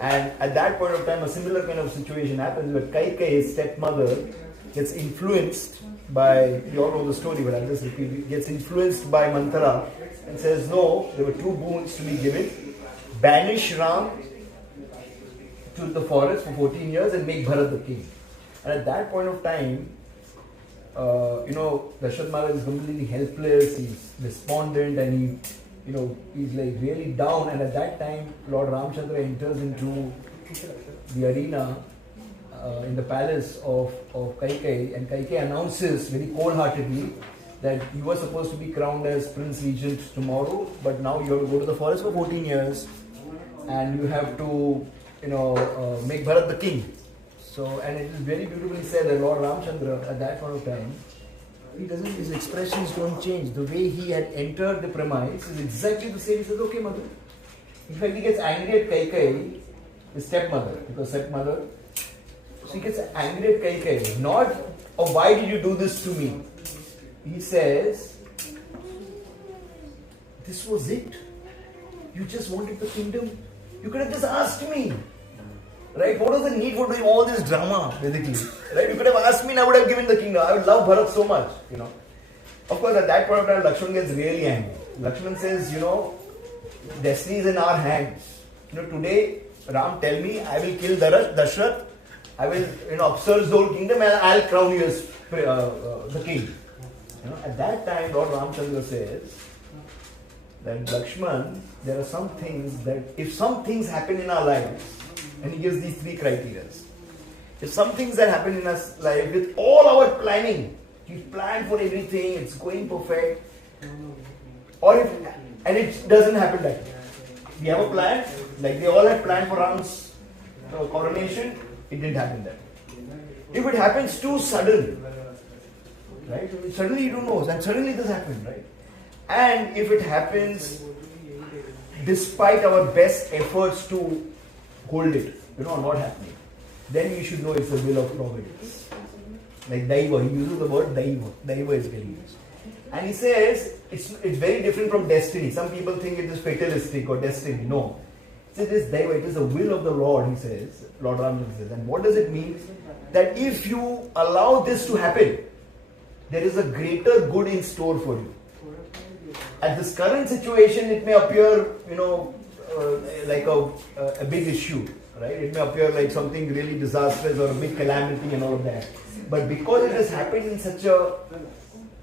And at that point of time, a similar kind of situation happens where Kaikeyi, his stepmother, gets influenced by, you all know the story, but I'll just repeat it, gets influenced by Manthara and says, no, there were two boons to be given. Banish Ram to the forest for 14 years and make Bharat the king. And at that point of time, Dasharatha Maharaj is completely helpless, he's despondent, and he's like really down. And at that time, Lord Ramchandra enters into the arena in the palace of Kaikeyi, and Kaikeyi announces very cold-heartedly that you were supposed to be crowned as Prince Regent tomorrow, but now you have to go to the forest for 14 years and you have to make Bharat the king. So, and it is very beautifully said that Lord Ramchandra at that point of time, his expressions don't change. The way he had entered the premise is exactly the same. He says, okay, mother. In fact, he gets angry at Kaikeyi, his stepmother, because stepmother. So he gets angry at Kaikeyi. Not, oh, why did you do this to me? He says, this was it. You just wanted the kingdom. You could have just asked me. Right? What was the need for doing all this drama, basically? Right? You could have asked me and I would have given the kingdom. I would love Bharat so much, Of course, at that point of time, Lakshman gets really angry. Lakshman says, destiny is in our hands. Today, Ram, tell me, I will kill Dashrath, I will, upsurge the whole kingdom and I'll crown you as the king. At that time, Lord Ramchandra says that Lakshman, there are some things that, if some things happen in our lives, and he gives these three criteria. If some things that happen in our life, with all our planning, we planned for everything, it's going perfect, and it doesn't happen that way. We have a plan, like they all had planned for Ram's coronation, it didn't happen that way. If it happens too sudden, right? Suddenly you don't know, and suddenly this happened, right? And if it happens despite our best efforts to hold it, not happening, then we should know it's the will of providence. Like Daiva, he uses the word Daiva. Daiva is very used. And he says it's very different from destiny. Some people think it is fatalistic or destiny. No. It is Daiva, it is the will of the Lord, he says. Lord Ramchandra says. And what does it mean? That if you allow this to happen, there is a greater good in store for you. At this current situation, it may appear, like a big issue, right? It may appear like something really disastrous or a big calamity and all of that. But because it has happened in such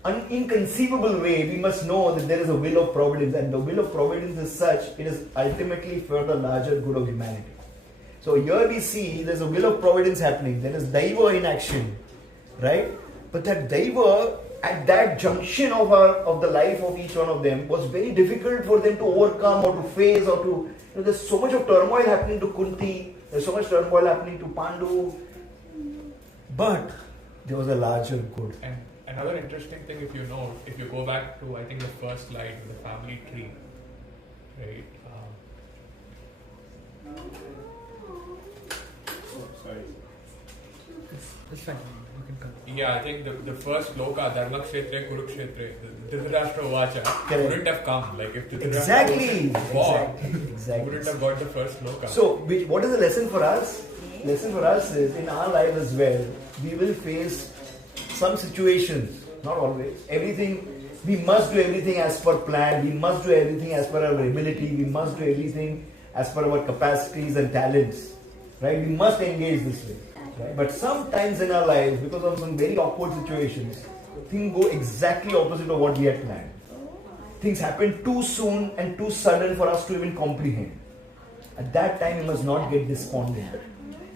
an inconceivable way, we must know that there is a will of providence, and the will of providence is such, it is ultimately for the larger good of humanity. So here we see there's a will of providence happening. There is Daiva in action, right? But that Daiva, at that junction of the life of each one of them, was very difficult for them to overcome or to face or to... there's so much of turmoil happening to Kunti, there's so much turmoil happening to Pandu, but there was a larger good. And another interesting thing, if you go back to, I think, the first slide with the family tree, right? Sorry. It's fine. You can continue. Yeah, I think the first loka, Dharma Kshetre, Kurukshetre, Dhritarashtra Vacha, wouldn't have come. Like if Exactly. wouldn't have got the first loka. So, what is the lesson for us? Lesson for us is, in our life as well, we will face some situations, not always. Everything We must do everything as per plan. We must do everything as per our ability. We must do everything as per our capacities and talents. Right? We must engage this way. Right? But sometimes in our lives, because of some very awkward situations, things go exactly opposite of what we had planned. Things happen too soon and too sudden for us to even comprehend. At that time, we must not get despondent.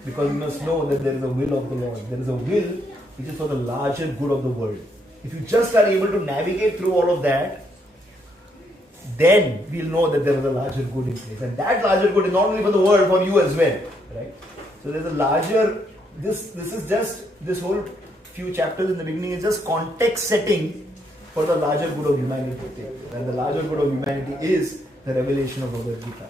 Because we must know that there is a will of the Lord. There is a will which is for the larger good of the world. If you just are able to navigate through all of that, then we'll know that there is a larger good in place. And that larger good is not only for the world, for you as well. Right? So there's a larger, this is just, this whole few chapters in the beginning is just context setting for the larger good of humanity. And the larger good of humanity is the revelation of Bhagavad Gita.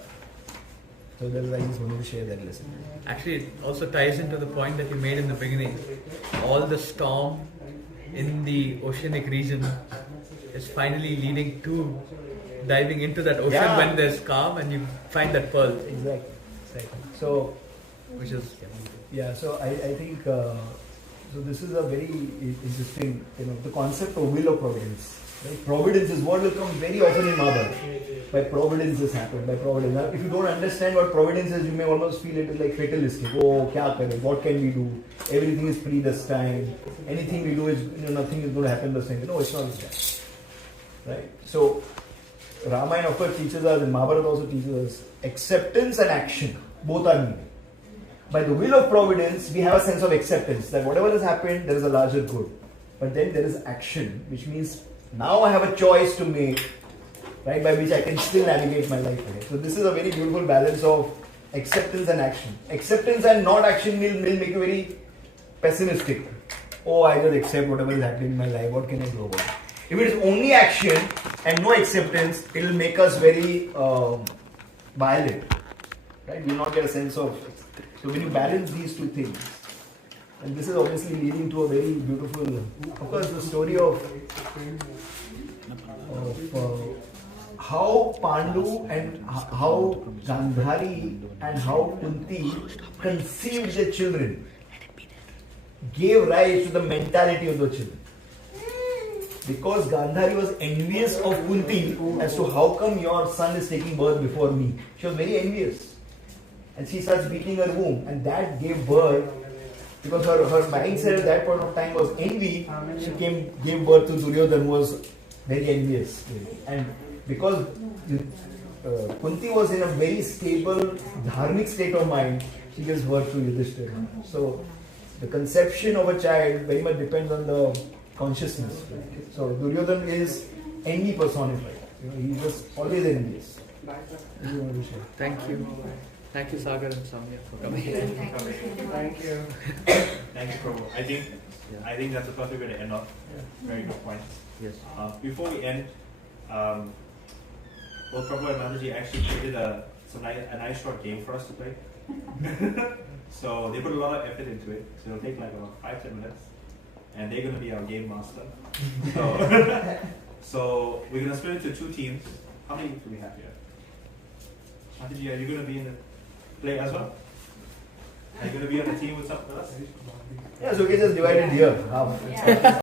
So that's why I just wanted to share that lesson. Actually, it also ties into the point that you made in the beginning. All the storm in the oceanic region is finally leading to diving into that ocean when there's calm and you find that pearl. Exactly. So, which is so I think so this is a very interesting, the concept of will of providence. Right? Providence is what will come very often in Mahabharata. By providence this happened, by providence. Now, if you don't understand what providence is, you may almost feel it is like fatalistic. Oh, kya kare? What can we do? Everything is predestined. Anything we do is, nothing is going to happen the same. No, it's not like that. Right? So, Ramayana of course teaches us, and Mahabharata also teaches us, acceptance and action, both are needed. By the will of providence, we have a sense of acceptance that whatever has happened, there is a larger good. But then there is action, which means now I have a choice to make, right, by which I can still navigate my life ahead. So this is a very beautiful balance of acceptance and action. Acceptance and not action will make you very pessimistic. Oh, I just accept whatever is happening in my life. What can I do about it? If it is only action and no acceptance, it will make us very violent. Right? We will not get a sense of... So when you balance these two things, and this is obviously leading to a very beautiful... Of course, the story of how Pandu and how Gandhari and how Kunti conceived their children gave rise to the mentality of the children. Because Gandhari was envious of Kunti as to how come your son is taking birth before me. She was very envious. And she starts beating her womb, and that gave birth, because her mindset at that point of time was envy. She gave birth to Duryodhana, who was very envious. And because Kunti was in a very stable, dharmic state of mind, she gives birth to Yudhishthira. So the conception of a child very much depends on the consciousness. So Duryodhana is envy personified. He was always envious. Thank you. Thank you, Sagar and Soumya, for coming. Thank you. Thank you, Prabhu. I think that's a perfect way to end off. Very good points. Yes. Before we end, Prabhu and Nanaji actually created a nice short game for us to play. So they put a lot of effort into it. So it'll take like about 5-10 minutes. And they're going to be our game master. So we're going to split into 2 teams. How many do we have here? Nanaji, are you going to be in the play as well? Are you going to be on a team with some of us? Yeah, so we can just divide it here. Half.